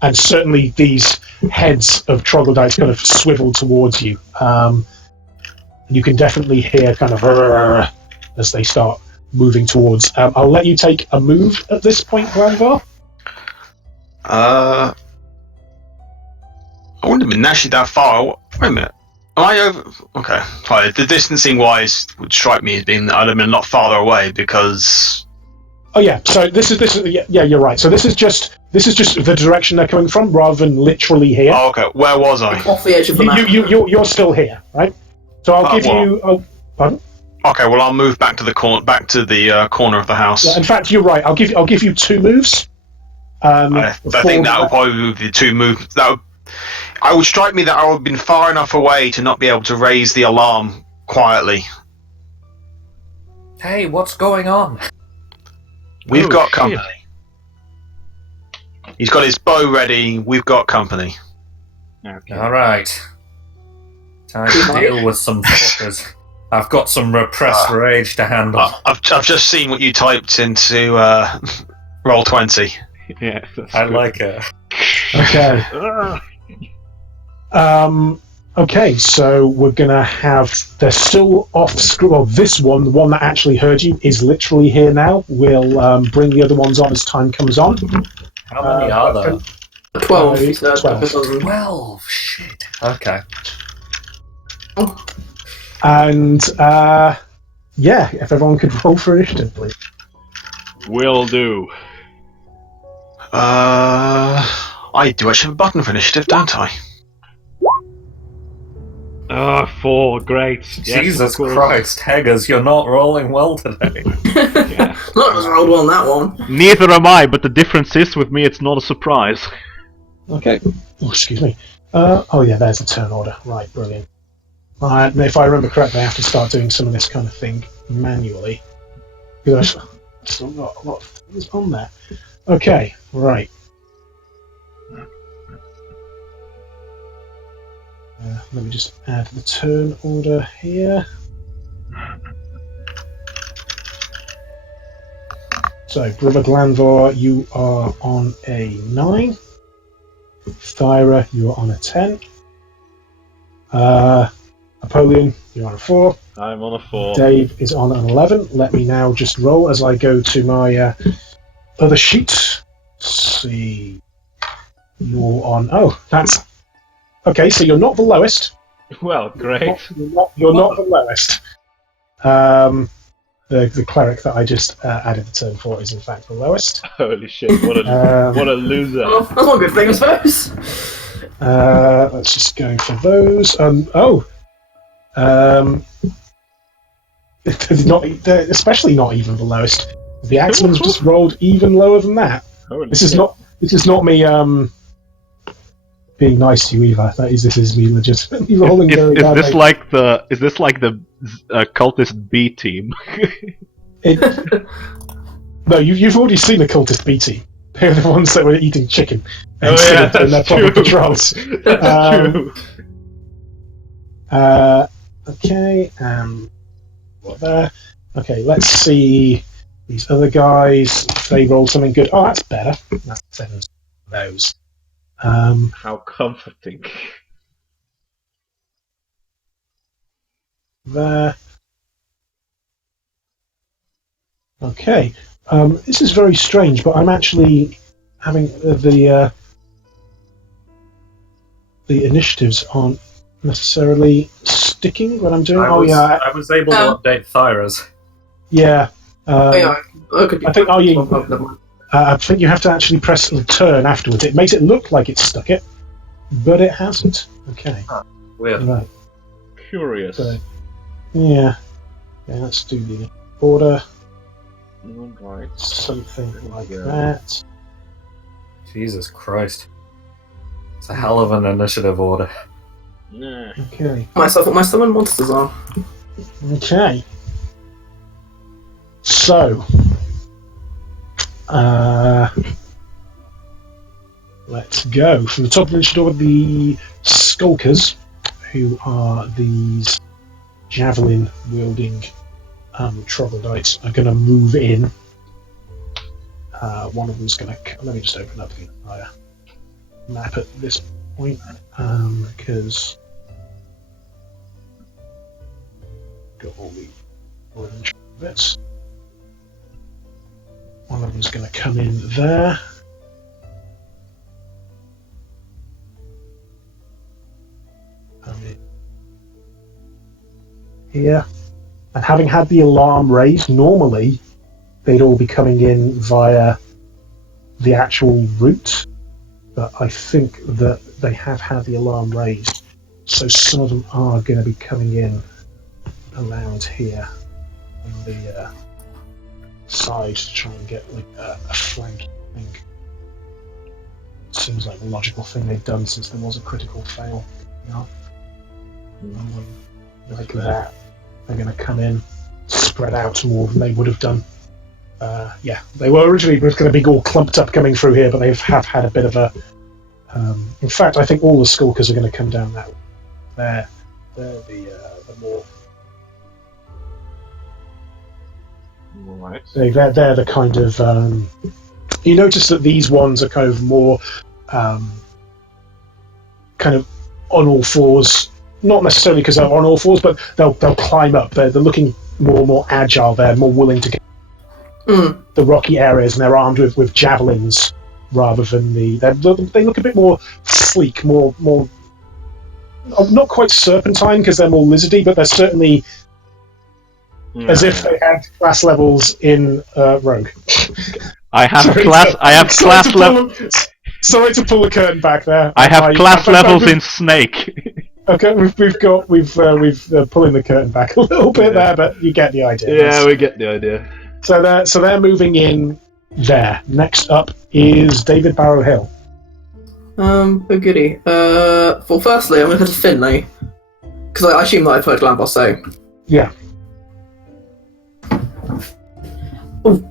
and certainly these heads of troglodytes kind of swivel towards you. You can definitely hear kind of as they start moving towards. I'll let you take a move at this point, Glanvar. I wouldn't have been actually that far. Wait a minute. Am I over? Okay, fine. The distancing wise would strike me as being that I'd have been a lot farther away because. Oh yeah. So this is yeah. You're right. So this is just the direction they're coming from, rather than literally here. Oh, okay. Where was I? Off the edge of the map. You're still here, right? So I'll give you. Oh, pardon? Okay, well I'll move back to the corner of the house. Yeah, in fact, you're right. I'll give you 2 moves. I think that would probably be the 2 moves. I would strike me that I would have been far enough away to not be able to raise the alarm quietly. Hey, what's going on? We've got shit. company. He's got his bow ready. We've got company. Okay. Alright. Time to deal with some fuckers. I've got some repressed rage to handle. I've just seen what you typed into Roll20. Yeah, that's I good. like it. Okay. Okay, so we're gonna have. They're still off screen. Well, this one, the one that actually heard you, is literally here now. We'll bring the other ones on as time comes on. How many are there? 12. He said. 12. 12. Shit. Okay. And yeah, if everyone could roll for initiative, please. Will do. I do actually have a button for initiative, don't I? 4, great. Yes, Jesus of course. Christ, Heggers, you're not rolling well today. Yeah. Not as rolled well on that one. Neither am I, but the difference is with me it's not a surprise. Okay. Oh, excuse me. Oh yeah, there's the turn order. Right, brilliant. Right, and if I remember correctly, I have to start doing some of this kind of thing manually. Because I've still got a lot of things on there. Okay, right. Let me just add the turn order here. So, Brother Glanvar, you are on a 9. Thyra, you are on a 10. Apollyon, you're on a 4. I'm on a 4. Dave is on an 11. Let me now just roll as I go to my other sheet. Let's see. You're on. Oh, that's. Okay, so you're not the lowest. Well, great. You're not the lowest. the cleric that I just added the turn for is in fact the lowest. Holy shit! What a loser! Oh, that's one good thing, I suppose. Let's just go for those. They're especially not even the lowest. The Axeman's just rolled even lower than that. Holy This is shit. not me being nice to you either. This is me legitimately rolling very Is badly. this like the cultist B team? No, you've already seen the cultist B team. They're the ones that were eating chicken. Oh instead yeah, of doing their that's proper true. patrols. That's true. Okay, what there? Okay, let's see these other guys. If they roll something good. Oh, that's better. That's 7 of those. How comforting. There. Okay. This is very strange, but I'm actually having the initiatives aren't necessarily sticking when I'm doing. I was able to update Thyra's. Yeah. I think. I think. Oh, yeah. Never mind. I think you have to actually press the turn afterwards. It makes it look like it's stuck it, but it hasn't. Okay. Weird. Right. Curious. So, yeah. Let's do the order. Right. Something like Yeah. that. Jesus Christ. It's a hell of an initiative order. Nah. Okay. Myself what my summon monsters are. Okay. So, let's go. From the top of the initiative order, the Skulkers, who are these javelin-wielding troglodytes, are going to move in. One of them's going to... Let me just open up the entire map at this point, because... Got all the orange bits. One of them's going to come in there. Here. And having had the alarm raised, normally they'd all be coming in via the actual route. But I think that they have had the alarm raised. So some of them are going to be coming in around here on the side to try and get like a flank. I think seems like the logical thing they've done since there was a critical fail. Like that, they're going to come in, spread out more than they would have done. They were originally going to be all clumped up coming through here, but they have had a bit of a. In fact, I think all the Skulkers are going to come down that way. They're the more. Right. They're the kind of. You notice that these ones are kind of more, kind of on all fours. Not necessarily because they're on all fours, but they'll climb up. They're looking more agile. They're more willing to get the rocky areas, and they're armed with javelins rather than they look a bit more sleek, more not quite serpentine because they're more lizardy, but they're certainly as if they had class levels in Rogue. I have class levels. Sorry to pull the curtain back there. I have class levels in Snake. Okay, we've pulling the curtain back a little bit there, but you get the idea. Yeah, we get the idea. So they're moving in there. Next up is David Barrow Hill. Oh goody. Well, firstly, I'm going to head to Finley because I assume that I've heard Glamboss say. Yeah. Oh,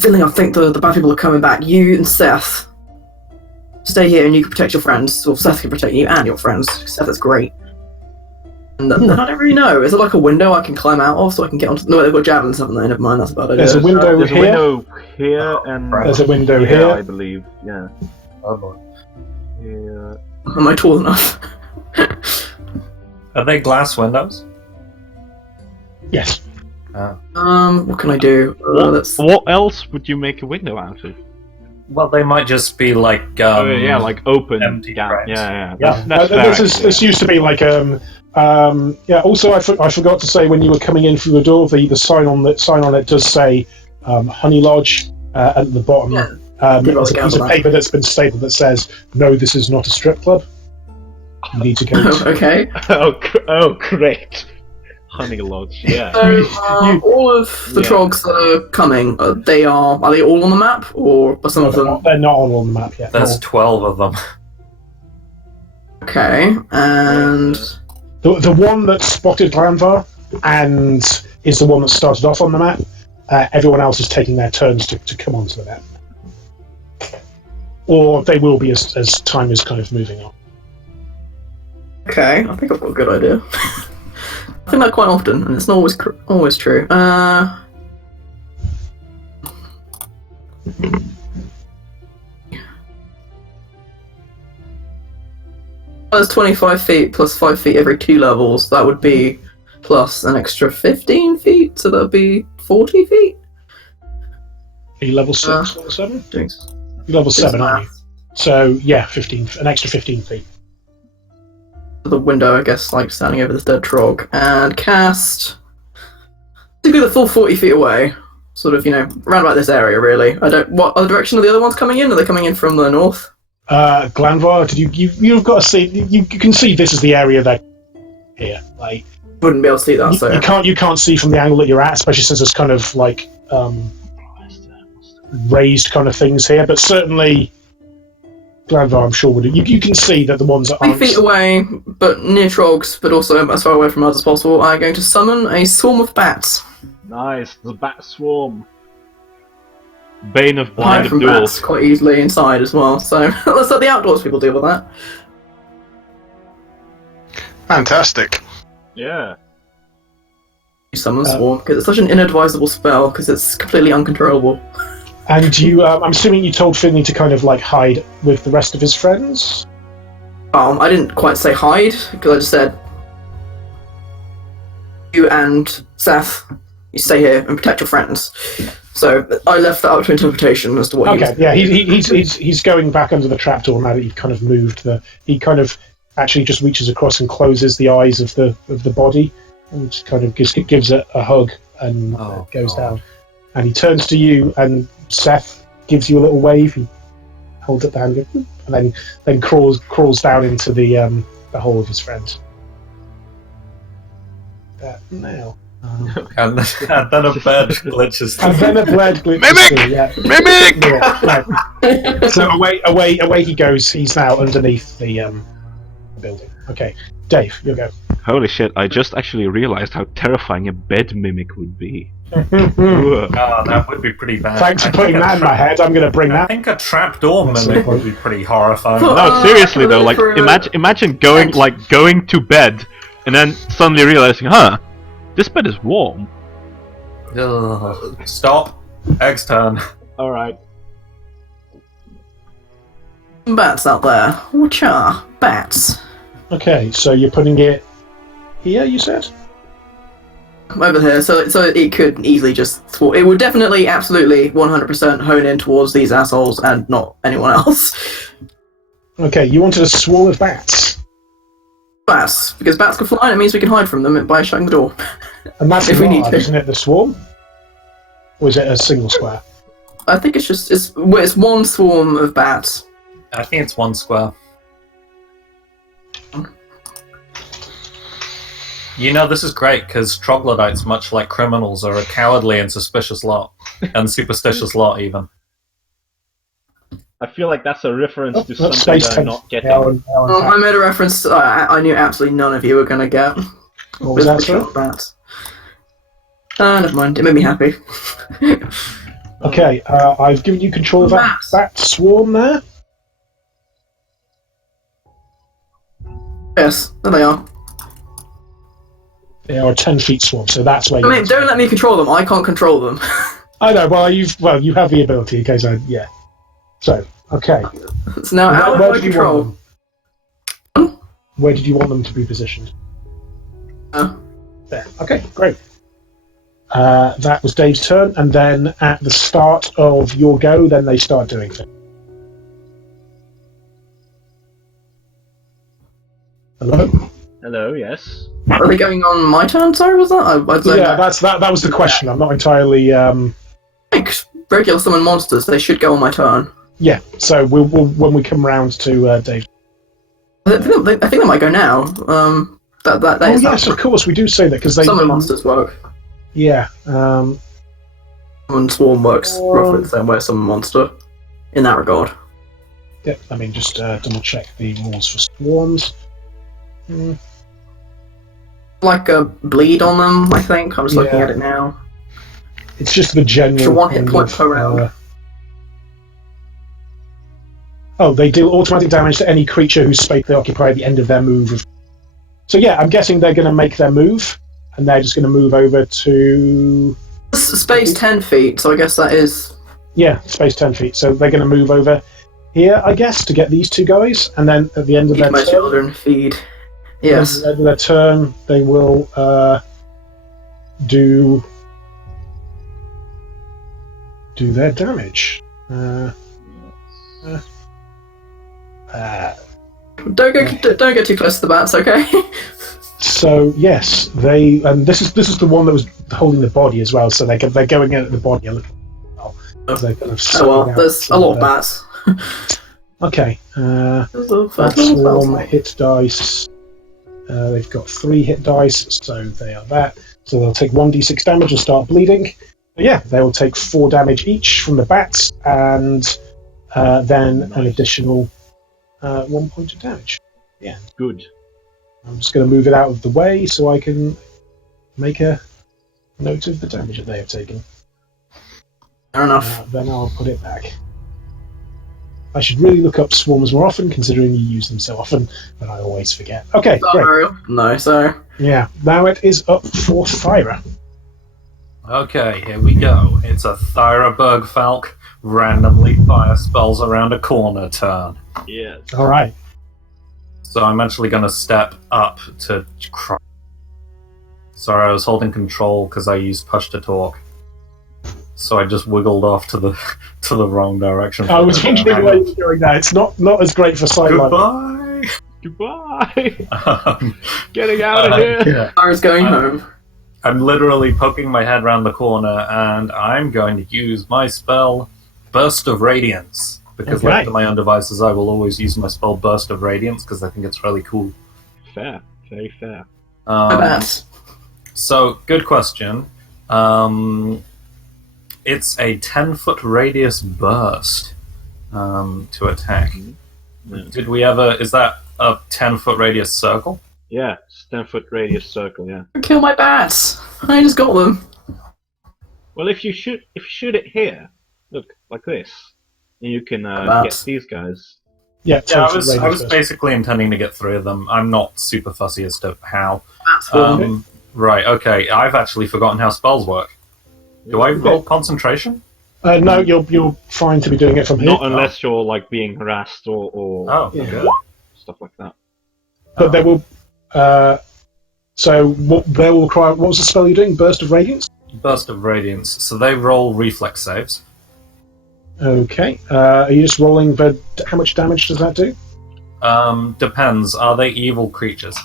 Finley, I think the bad people are coming back. You and Seth stay here, and you can protect your friends. Well, Seth can protect you and your friends. Seth is great. And I don't really know. Is there like a window I can climb out of so I can get onto? No, they've got javelins, haven't they? Never mind. That's about it. There's a window There's here. a window here and There's a window here, here. I believe. Yeah. Oh boy. Yeah. Am I tall enough? Are they glass windows? Yes. What can I do? What else would you make a window out of? Well, they might just be like like open. empty Yeah, frames. yeah. Yeah. That's fair, This used to be like Yeah. Also, I forgot to say when you were coming in through the door, the sign on it does say Honey Lodge at the bottom. Yeah. There's a piece of paper that's been stapled that says, "No, this is not a strip club. You need to go." Okay. Oh, great. Honey Lodge, yeah. So all of the trogs that are coming, are they all on the map, or are some of them? They're not all on the map yet. There's 12 of them. Okay, and The one that spotted Glanvar and is the one that started off on the map. Everyone else is taking their turns to come onto the map. Or they will be as time is kind of moving on. okay, I think I've got a good idea. I think that quite often, and it's not always true. That's 25 feet plus 5 feet every 2 levels. That would be plus an extra 15 feet, so that would be 40 feet. Are you level 6, level 7? Jinx. You're level 7, Jinx aren't you? math. So, yeah, an extra 15 feet. The window, I guess, like standing over this dead trog, and cast. To go the full 40 feet away, sort of, around about this area, really. What other direction are the other ones coming in? Are they coming in from the north? Glanvar, you've got to see. You can see this is the area that here. Like, Wouldn't be able to see that, so you can't see from the angle that you're at, especially since there's kind of like raised kind of things here. But certainly, Glanvar, I'm sure would. You can see that the ones that 3 aren't. feet away, but near trogs, but also as far away from us as possible. I'm going to summon a swarm of bats. Nice, the bat swarm. Bane of Hide blind from duels. bats quite easily inside as well. So let's let the outdoors people deal with that. Fantastic. Yeah. You summon swarm because it's such an inadvisable spell because it's completely uncontrollable. And I'm assuming you told Finley to kind of like hide with the rest of his friends. I didn't quite say hide because I just said you and Seth, you stay here and protect your friends. So I left that up to interpretation as to what. Okay, yeah, he's going back under the trapdoor now that you've kind of moved. He kind of actually just reaches across and closes the eyes of the body, and just kind of gives it a hug and goes down. And he turns to you, and Seth gives you a little wave. He holds up the hand, and then crawls down into the hole of his friends. Now. And then a bird glitches And then a blade glitches. Mimic! Yeah. Mimic! Yeah, right. So away he goes. He's now underneath the building. Okay, Dave, you'll go. Holy shit, I just actually realized how terrifying a bed mimic would be. Thanks Ugh. that would be pretty bad. for putting that in my head. I'm going to bring I that. think a trapdoor mimic would be pretty horrifying. No, seriously though, like imagine going to bed and then suddenly realizing, this bed is warm. Ugh. Stop. Egg's turn. Alright. Bats out there. Whatcha? Bats. Okay, so you're putting it here. You said. Over here, so it could easily just thwart. It would definitely, absolutely, 100% hone in towards these assholes and not anyone else. Okay, you wanted a swarm of bats, Bats, because bats can fly, and it means we can hide from them by shutting the door. and that's If we need large, to. isn't it? The swarm, or is it a single square? I think it's one swarm of bats. I think it's one square. This is great because troglodytes, much like criminals, are a cowardly and suspicious lot, and superstitious lot even. I feel like that's a reference to That's something space that I'm tense. not getting. I made a reference I knew absolutely none of you were going to get. What was that, With sir? bats. Never mind, it made me happy. Okay, I've given you control of that Bats. bat swarm there. Yes, there they are. They are a 10-feet swarm, so that's where. I mean, don't let me control them, I can't control them. I know. Well, you have the ability. In case yeah. So okay. So now, out of Where my did you control. want them? Where did you want them to be positioned? There. Okay, great. That was Dave's turn, and then at the start of your go, then they start doing things. Hello? Hello, yes. Are they going on my turn? Sorry, was that? I'd say Yeah, that was the question. I'm not entirely. like regular summon monsters. They should go on my turn. Yeah, so we'll when we come round to Dave. I think they might go now. That Oh is yes, how of course we do say that because they. summon monsters work. Yeah. Summon swarm works roughly the same way as summon monster in that regard. Yeah. I mean, just double check the rules for swarms. Like a bleed on them, I think. I'm just looking Yeah. at it now. It's just the general. For 1 hit kind point of, per round. They deal automatic damage to any creature whose space they occupy at the end of their move. So yeah, I'm guessing they're going to make their move, and they're just going to move over to. Space 10 feet, so I guess that is. Yeah, space 10 feet. So they're going to move over here, I guess, to get these two guys, and then at the end of Feed their my turn, children, feed. Yes. at the end of their turn, they will do their damage. Don't go too close to the bats, okay? So yes, they and this is the one that was holding the body as well. So they're going in at the body a little. They're kind of Oh well, out there's a lot of bats. Okay. There's a Bat little swarm bats. hit dice. They've got 3 hit dice, so they are that. So they'll take 1d6 damage and start bleeding. But yeah, they will take 4 damage each from the bats, and then an additional 1 point of damage. Yeah. Good. I'm just going to move it out of the way so I can make a note of the damage that they have taken. Fair enough. Then I'll put it back. I should really look up swarms more often, considering you use them so often, but I always forget. Okay, great. No, so. Yeah, now it is up for Thyra. Okay, here we go. It's a Thyra Falk randomly fire spells around a corner turn. Yes. All right. So I'm actually going to step up to. Sorry, I was holding control because I used push to talk. So I just wiggled off to the wrong direction. I was wondering where you're going now. It's not as great for sideline. Goodbye. Goodbye. Getting out of here. Yeah. I was going home. I'm literally poking my head around the corner, and I'm going to use my spell, Burst of Radiance. Because Okay. left to my own devices, I will always use my spell Burst of Radiance, because I think it's really cool. Fair. Very fair. Bats. So, good question. It's a 10-foot radius burst to attack. Did we ever... Is that a 10-foot radius circle? Yeah, it's 10-foot radius circle, yeah. Kill my bats! I just got them. Well, if you shoot it here, look, like this, you can get Bats. these guys. Yeah, Yeah, I 10 foot was radius first. basically intending to get 3 of them. I'm not super fussy as to how. Bats. Right, okay. I've actually forgotten how spells work. Do I roll concentration? No, you're fine to be doing it from here. Not unless you're like being harassed or Oh, Yeah. good. stuff like that. But they will. They will require. What was the spell you're doing? Burst of Radiance. Burst of Radiance. So they roll reflex saves. Okay. Are you just rolling the? How much damage does that do? Depends. Are they evil creatures?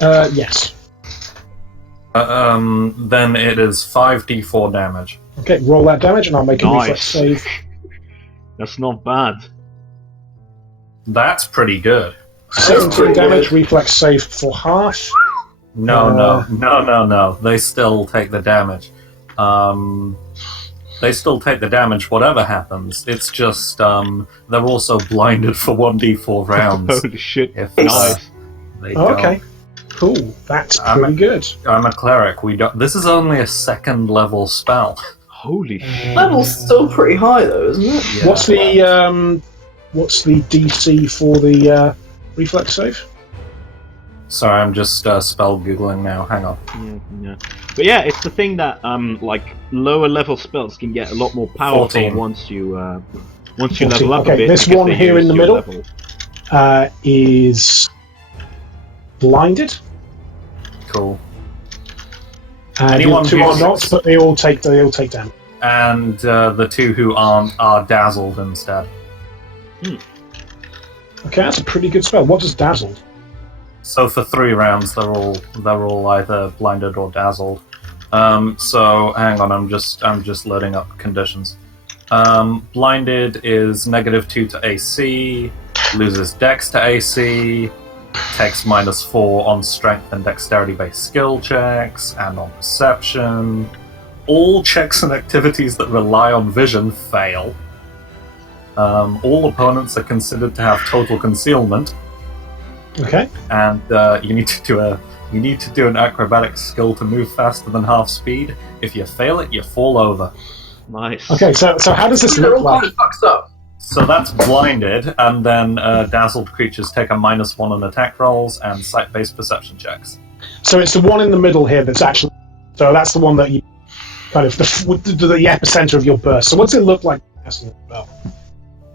Yes. Then it is 5d4 damage. Okay. Roll that damage, and I'll make a reflex Nice. save. That's not bad. That's pretty good. 17 pretty damage. good. Reflex save for half. No. They still take the damage. They still take the damage whatever happens. It's just they're also blinded for 1d4 rounds. Holy shit. If Nice. they Oh, don't. okay. Cool. That's I'm pretty good. I'm a cleric. This is only a 2nd level spell. Holy shit. Level's still pretty high though, isn't it? Yeah. What's the DC for the reflex save? Sorry, I'm just spell googling now. Hang on. Yeah. But yeah, it's the thing that like lower level spells can get a lot more powerful 14. once you 14. level up Okay, a bit. this because one they here use in the your middle. level. Is blinded. Cool. The other two are who's- not, but they all take damage. And the 2 who aren't are dazzled instead. Okay, that's a pretty good spell. What does dazzled? So for 3 rounds, they're all either blinded or dazzled. So hang on, I'm just loading up conditions. Blinded is -2 to AC, loses Dex to AC, takes -4 on Strength and Dexterity-based skill checks, and on Perception. All checks and activities that rely on vision fail. All opponents are considered to have total concealment, Okay. and you need to do an acrobatics skill to move faster than half speed. If you fail it, you fall over. Nice. Okay, so how does this They're look all like? kind of fucked up. So that's blinded, and then dazzled creatures take a -1 on attack rolls and sight-based perception checks. So it's the one in the middle here that's actually. So that's the one that you kind of the epicenter of your burst. So what's it look like?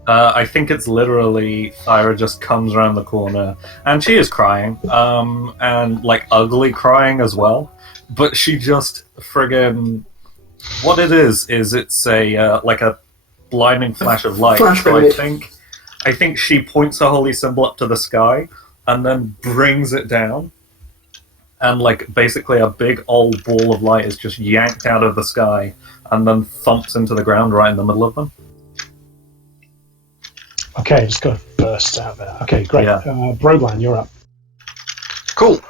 I think it's literally Thyra just comes around the corner, and she is crying, and like ugly crying as well. But she just friggin' what it is it's a like a blinding flash of light. Flash So grenade. I think she points a holy symbol up to the sky and then brings it down, and like basically a big old ball of light is just yanked out of the sky and then thumps into the ground right in the middle of them. Okay, just got bursts out there. Okay, great. Yeah. Brogan, you're up. Cool.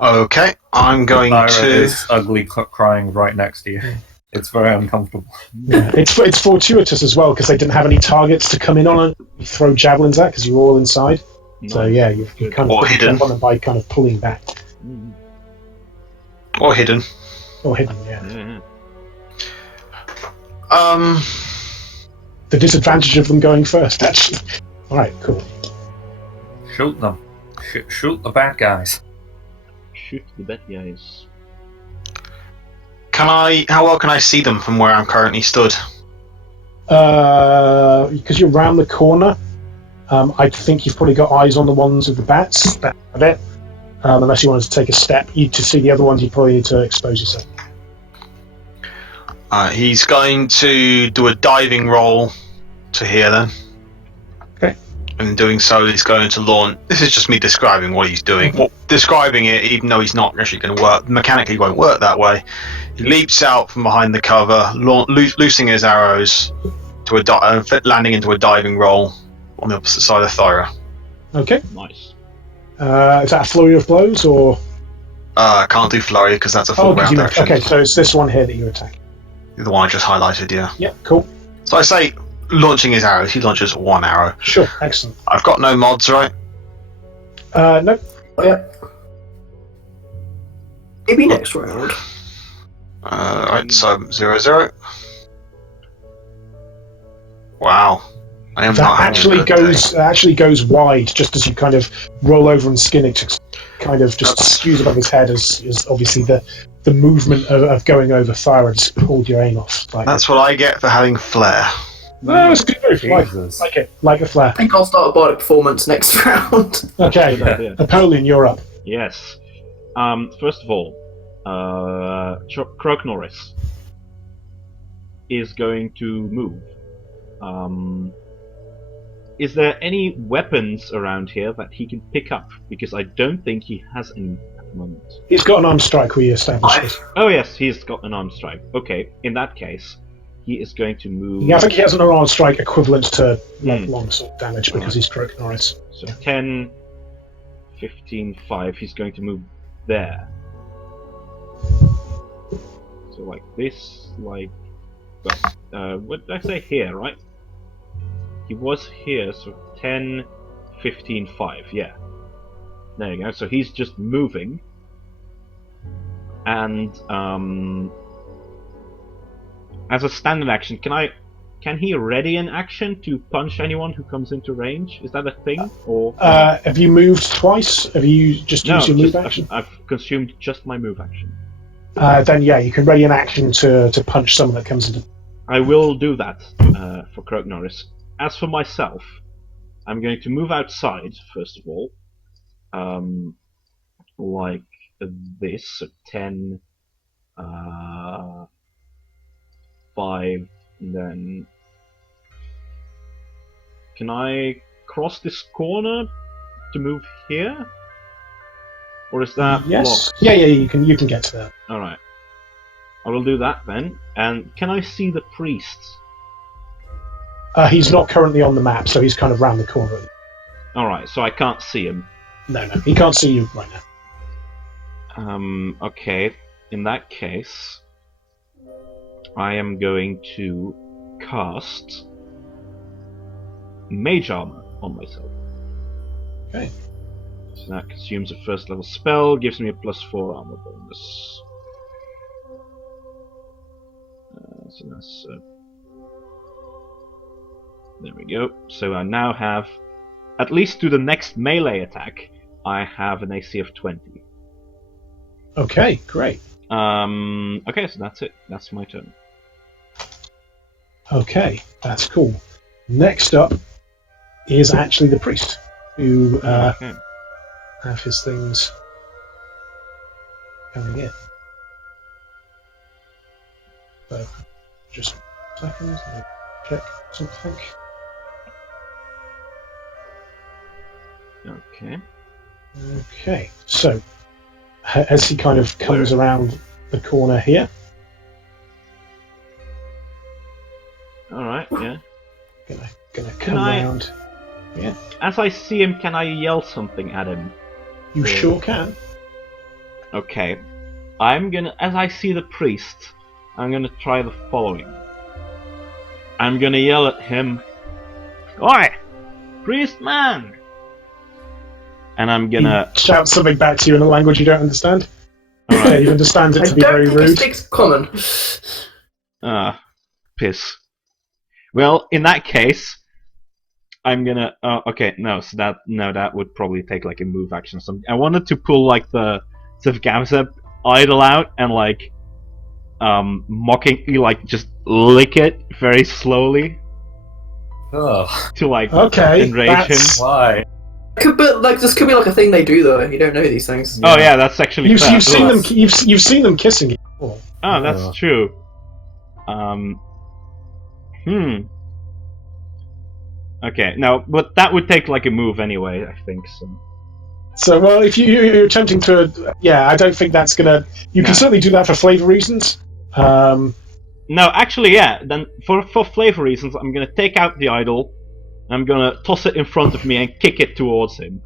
Okay, I'm going Thyra to. is ugly crying right next to you. It's very uncomfortable. Yeah. It's fortuitous as well because they didn't have any targets to come in on and you throw javelins at because you're all inside. So yeah, you kind of Or put the hidden. jump on them by kind of pulling back Or hidden. or hidden. Yeah. Yeah. The disadvantage of them going first, actually. All right, cool. Shoot them. Shoot the bad guys. Shoot the bad guys. How well can I see them from where I'm currently stood? Because you're around the corner, I think you've probably got eyes on the ones with the bats. That's about it. Unless you wanted to take a step, to see the other ones, you probably need to expose yourself. He's going to do a diving roll to here then. Okay. And in doing so, he's going to launch. This is just me describing what he's doing. Mhm. Well, describing it, even though he's not actually going to work, mechanically won't work that way. He leaps out from behind the cover, loosing his arrows to landing into a diving roll on the opposite side of Thyra. Okay. Nice. Is that a flurry of blows or? I can't do flurry because that's a full round action. Okay, so it's this one here that you're attacking. The one I just highlighted, yeah. Yeah, cool. So I say launching his arrows. He launches one arrow. Sure, excellent. I've got no mods, right? No. Yep. Maybe next round. Right, so 0-0. Wow. I am not That having a good actually goes wide just as you kind of roll over and skin it, to kind of just skews above his head as obviously the movement of going over fire just pulled your aim off. day. That's what I get for having flair. No, it's a good move. Jesus. Like it, like a flare. I think I'll start a bardic performance next round. Okay, Good idea. Napoleon, you're up. Yes. First of all, Croak Norris is going to move. Is there any weapons around here that he can pick up? Because I don't think he has any at the moment. He's got an arm strike. We established this. Oh yes, he's got an arm strike. Okay, in that case, he is going to move. Yeah, I think he has an arm strike equivalent to Hmm. longsword damage because he's Croak Norris. So 10, 15, 5. He's going to move there. So like this, like... Well, what did I say? Here, right? He was here, so 10, 15, 5. Yeah. There you go. So he's just moving. And, as a standard action, can he ready an action to punch anyone who comes into range? Is that a thing? Or Have you moved twice? Have you just no? used your move Just, action? I've consumed just my move action. Then yeah, you can ready an action to punch someone that comes into. I will do that for Croak Norris. As for myself, I'm going to move outside first of all, like this. So 10, 5, and then can I cross this corner to move here? Or is that Yes. blocked? Yeah, you can get to that. Alright. I will do that then. And can I see the priest? He's not currently on the map, so he's kind of round the corner. Alright, so I can't see him. No, he can't see you right now. Okay. In that case, I am going to cast Mage Armor on myself. Okay. So that consumes a first level spell, gives me a +4 armor bonus. So that's... there we go. So I now have, at least to the next melee attack, I have an AC of 20. Okay, great. Okay, so that's it. That's my turn. Okay, that's cool. Next up is actually the priest, who Okay. have his things coming in. So, just a second, let me check something. Okay. Okay, so as he kind of comes around the corner here, Alright, yeah. gonna come round. Yeah, As I see him, can I yell something at him? you sure can. Okay. I'm gonna, as I see the priest, I'm gonna try the following. I'm gonna yell at him, "Oi! Priest man!" And I'm gonna... He shouts something back to you in a language you don't understand. Alright. He understands it I to be don't very think he rude. speaks common. Piss. Well, in that case, I'm gonna... okay, no, so that would probably take like a move action or something. I wanted to pull like the Gamzeb idol out and like mockingly like just lick it very slowly Oh, to like Okay, enrage that's- him. why? This could be like a thing they do though. You don't know these things. Oh yeah, that's actually You've fair. seen them. Ugh. You've seen them kissing it before. Oh, that's Yeah. true. Okay, no, but that would take like a move anyway, I think. So. So, well, if you're attempting to, yeah, I don't think that's gonna. You No. can certainly do that for flavor reasons. No, actually, yeah. Then for flavor reasons, I'm gonna take out the idol. I'm gonna toss it in front of me and kick it towards him.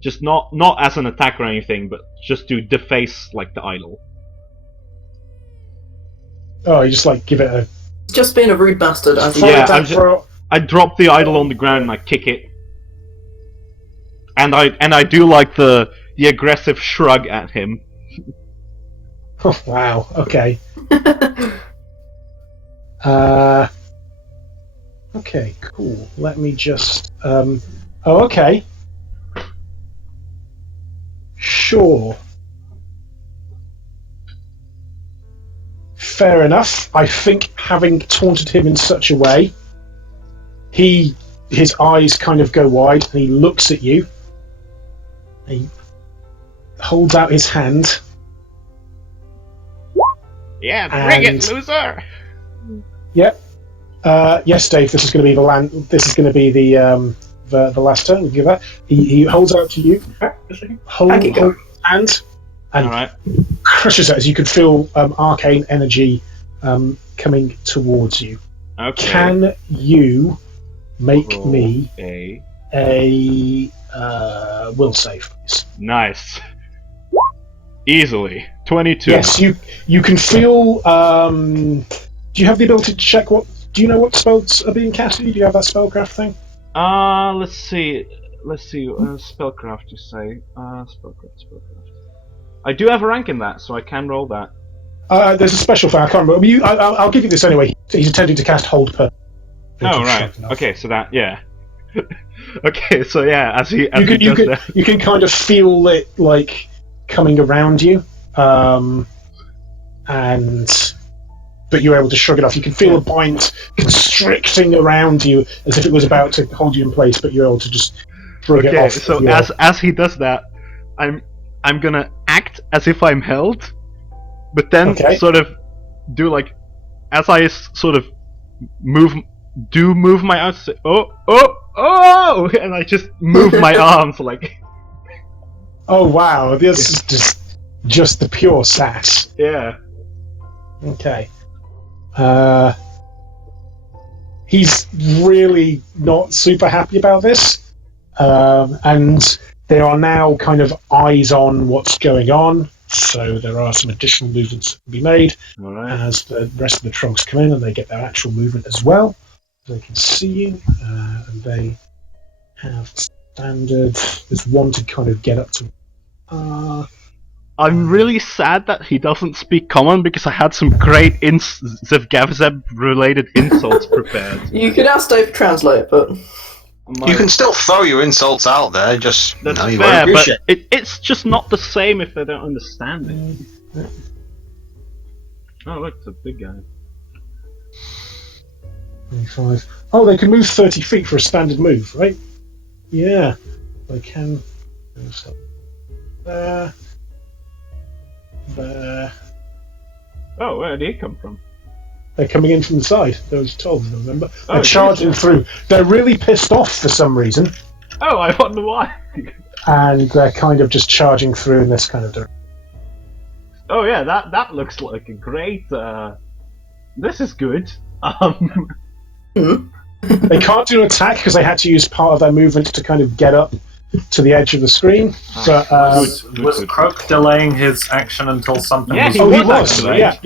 Just not as an attack or anything, but just to deface like the idol. Oh, you just like give it a. Just being a rude bastard. As Throw Yeah, it down I'm just- for- I drop the idol on the ground and I kick it. And I do like the aggressive shrug at him. Oh, wow. Okay. Okay. Cool. Let me just. Oh, okay. Sure. Fair enough. I think having taunted him in such a way, his eyes kind of go wide and he looks at you. He holds out his hand. Yeah, bring it, loser! Yep. Yes, Dave. This is going to be the land. This is going to be the last turn. We give that. He holds out to you. Hold hand and Alright. crushes it as you can feel arcane energy coming towards you. Okay. Can you make Roll me a a will save, please? nice. Easily. 22. Yes, you can feel. Do you have the ability to check what? Do you know what spells are being cast? Do you have that spellcraft thing? Let's see. Spellcraft, you say. Spellcraft. I do have a rank in that, so I can roll that. There's a special thing. I can't remember. I'll give you this anyway. He's attempting to cast hold per. Oh, right. Okay, so that, yeah. Okay, so yeah, as he does that. You can kind of feel it like coming around you, but you're able to shrug it off. You can feel a bind constricting around you as if it was about to hold you in place, but you're able to just shrug it Okay, off. so Yeah. as he does that, I'm gonna act as if I'm held, but then Okay. sort of do like, as I sort of move my arms, say, oh, and I just move my arms like. Oh wow, this is just the pure sass. Yeah. Okay. He's really not super happy about this, and they are now kind of eyes on what's going on. So there are some additional movements that can be made All right. as the rest of the trolls come in, and they get their actual movement as well. They can see you, and they have standard. There's one to kind of get up to. I'm really sad that he doesn't speak common because I had some great Zevgavzeb related insults prepared. You could ask Dave to translate, but You can still throw your insults out there, just That's no, you fair, won't but appreciate. it's just not the same if they don't understand it. Oh, look, it's a big guy. 25. Oh, they can move 30 feet for a standard move, right? Yeah, they can. There. There. Oh, where did he come from? They're coming in from the side. There was 12 of them, remember? They're Oh, charging geez. through. They're really pissed off for some reason, Oh, I wonder why. and they're kind of just charging through in this kind of direction. Oh yeah, that looks like a great. This is good. They can't do an attack because they had to use part of their movement to kind of get up to the edge of the screen. But Was Croak delaying his action until something Yeah, was he oh, he was was. actually. Yeah,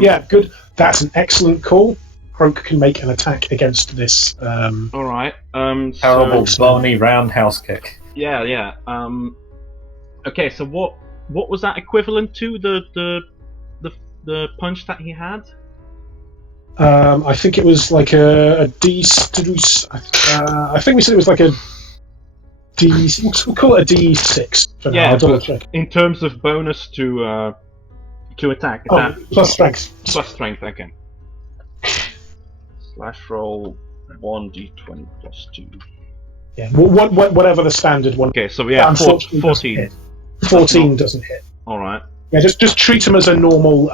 yeah, good. That's an excellent call. Croak can make an attack against this. All right. terrible So, bony roundhouse kick. yeah. Okay. So what was that equivalent to the punch that he had? I think it was like a D. Did we? I think we said it was like a D. We'll call it a D6. For now. Yeah, I'll double but check. in terms of bonus to attack. Is Oh, that plus strength. plus strength? Okay. Slash roll 1d20 plus 2. Yeah, whatever the standard one. Okay, so yeah, Unfortunately, 14. 14 doesn't hit. All right. Yeah, just treat him as a normal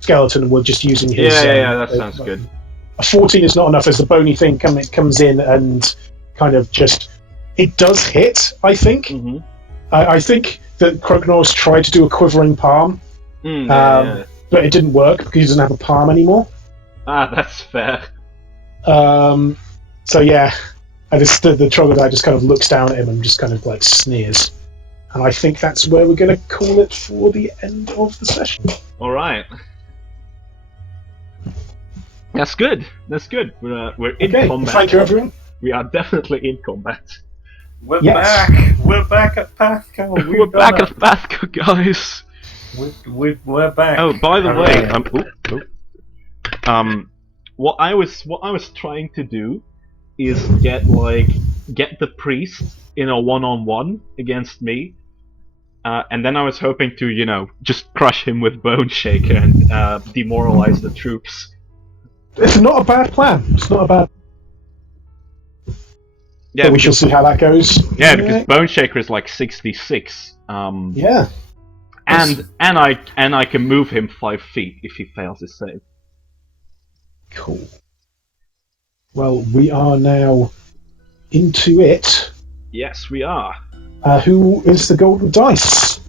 skeleton, and we're just using his. Yeah, that sounds good. A 14 is not enough as the bony thing comes in and kind of just. It does hit, I think. Mm-hmm. I think that Krognos tried to do a quivering palm, Yeah. but it didn't work because he doesn't have a palm anymore. Ah, that's fair. So yeah, the troglodyte just kind of looks down at him and just kind of like sneers. And I think that's where we're going to call it for the end of the session. All right. That's good. That's good. We're in Okay, combat. thank you everyone. We are definitely in combat. We're Yes. back! We're back at PATHCO! We're back at PATHCO, guys. We're back. Oh, by the way, Hooray. What I was trying to do is get the priest in a one-on-one against me, and then I was hoping to just crush him with Bone Shaker and demoralize the troops. It's not a bad plan. It's not a bad. Yeah, But we shall see how that goes. yeah, because Bone Shaker is like 66. Yeah. And I can move him 5 feet if he fails his save. Cool. Well, we are now into it. Yes, we are. Who is the golden dice?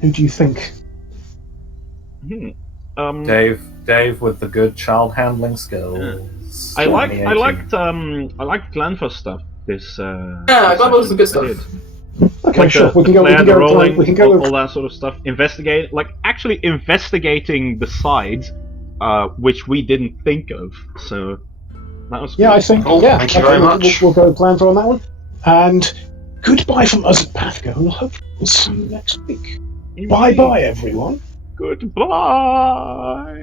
Who do you think? Dave with the good child handling skills. I liked 2018. Glenfar's stuff. This. Yeah, Glenfar was some good I stuff. did. Okay, Like sure. the We can go. We player, can the go. rolling, We can go. all that sort of stuff. Actually investigating the sides, which we didn't think of. So that was. Yeah, cool. I think. Cool, Yeah, thank you okay, very we'll- much. We'll go plan for on that one. And goodbye from us at PATHCO. We'll hopefully see you next week. Bye bye, everyone. Goodbye.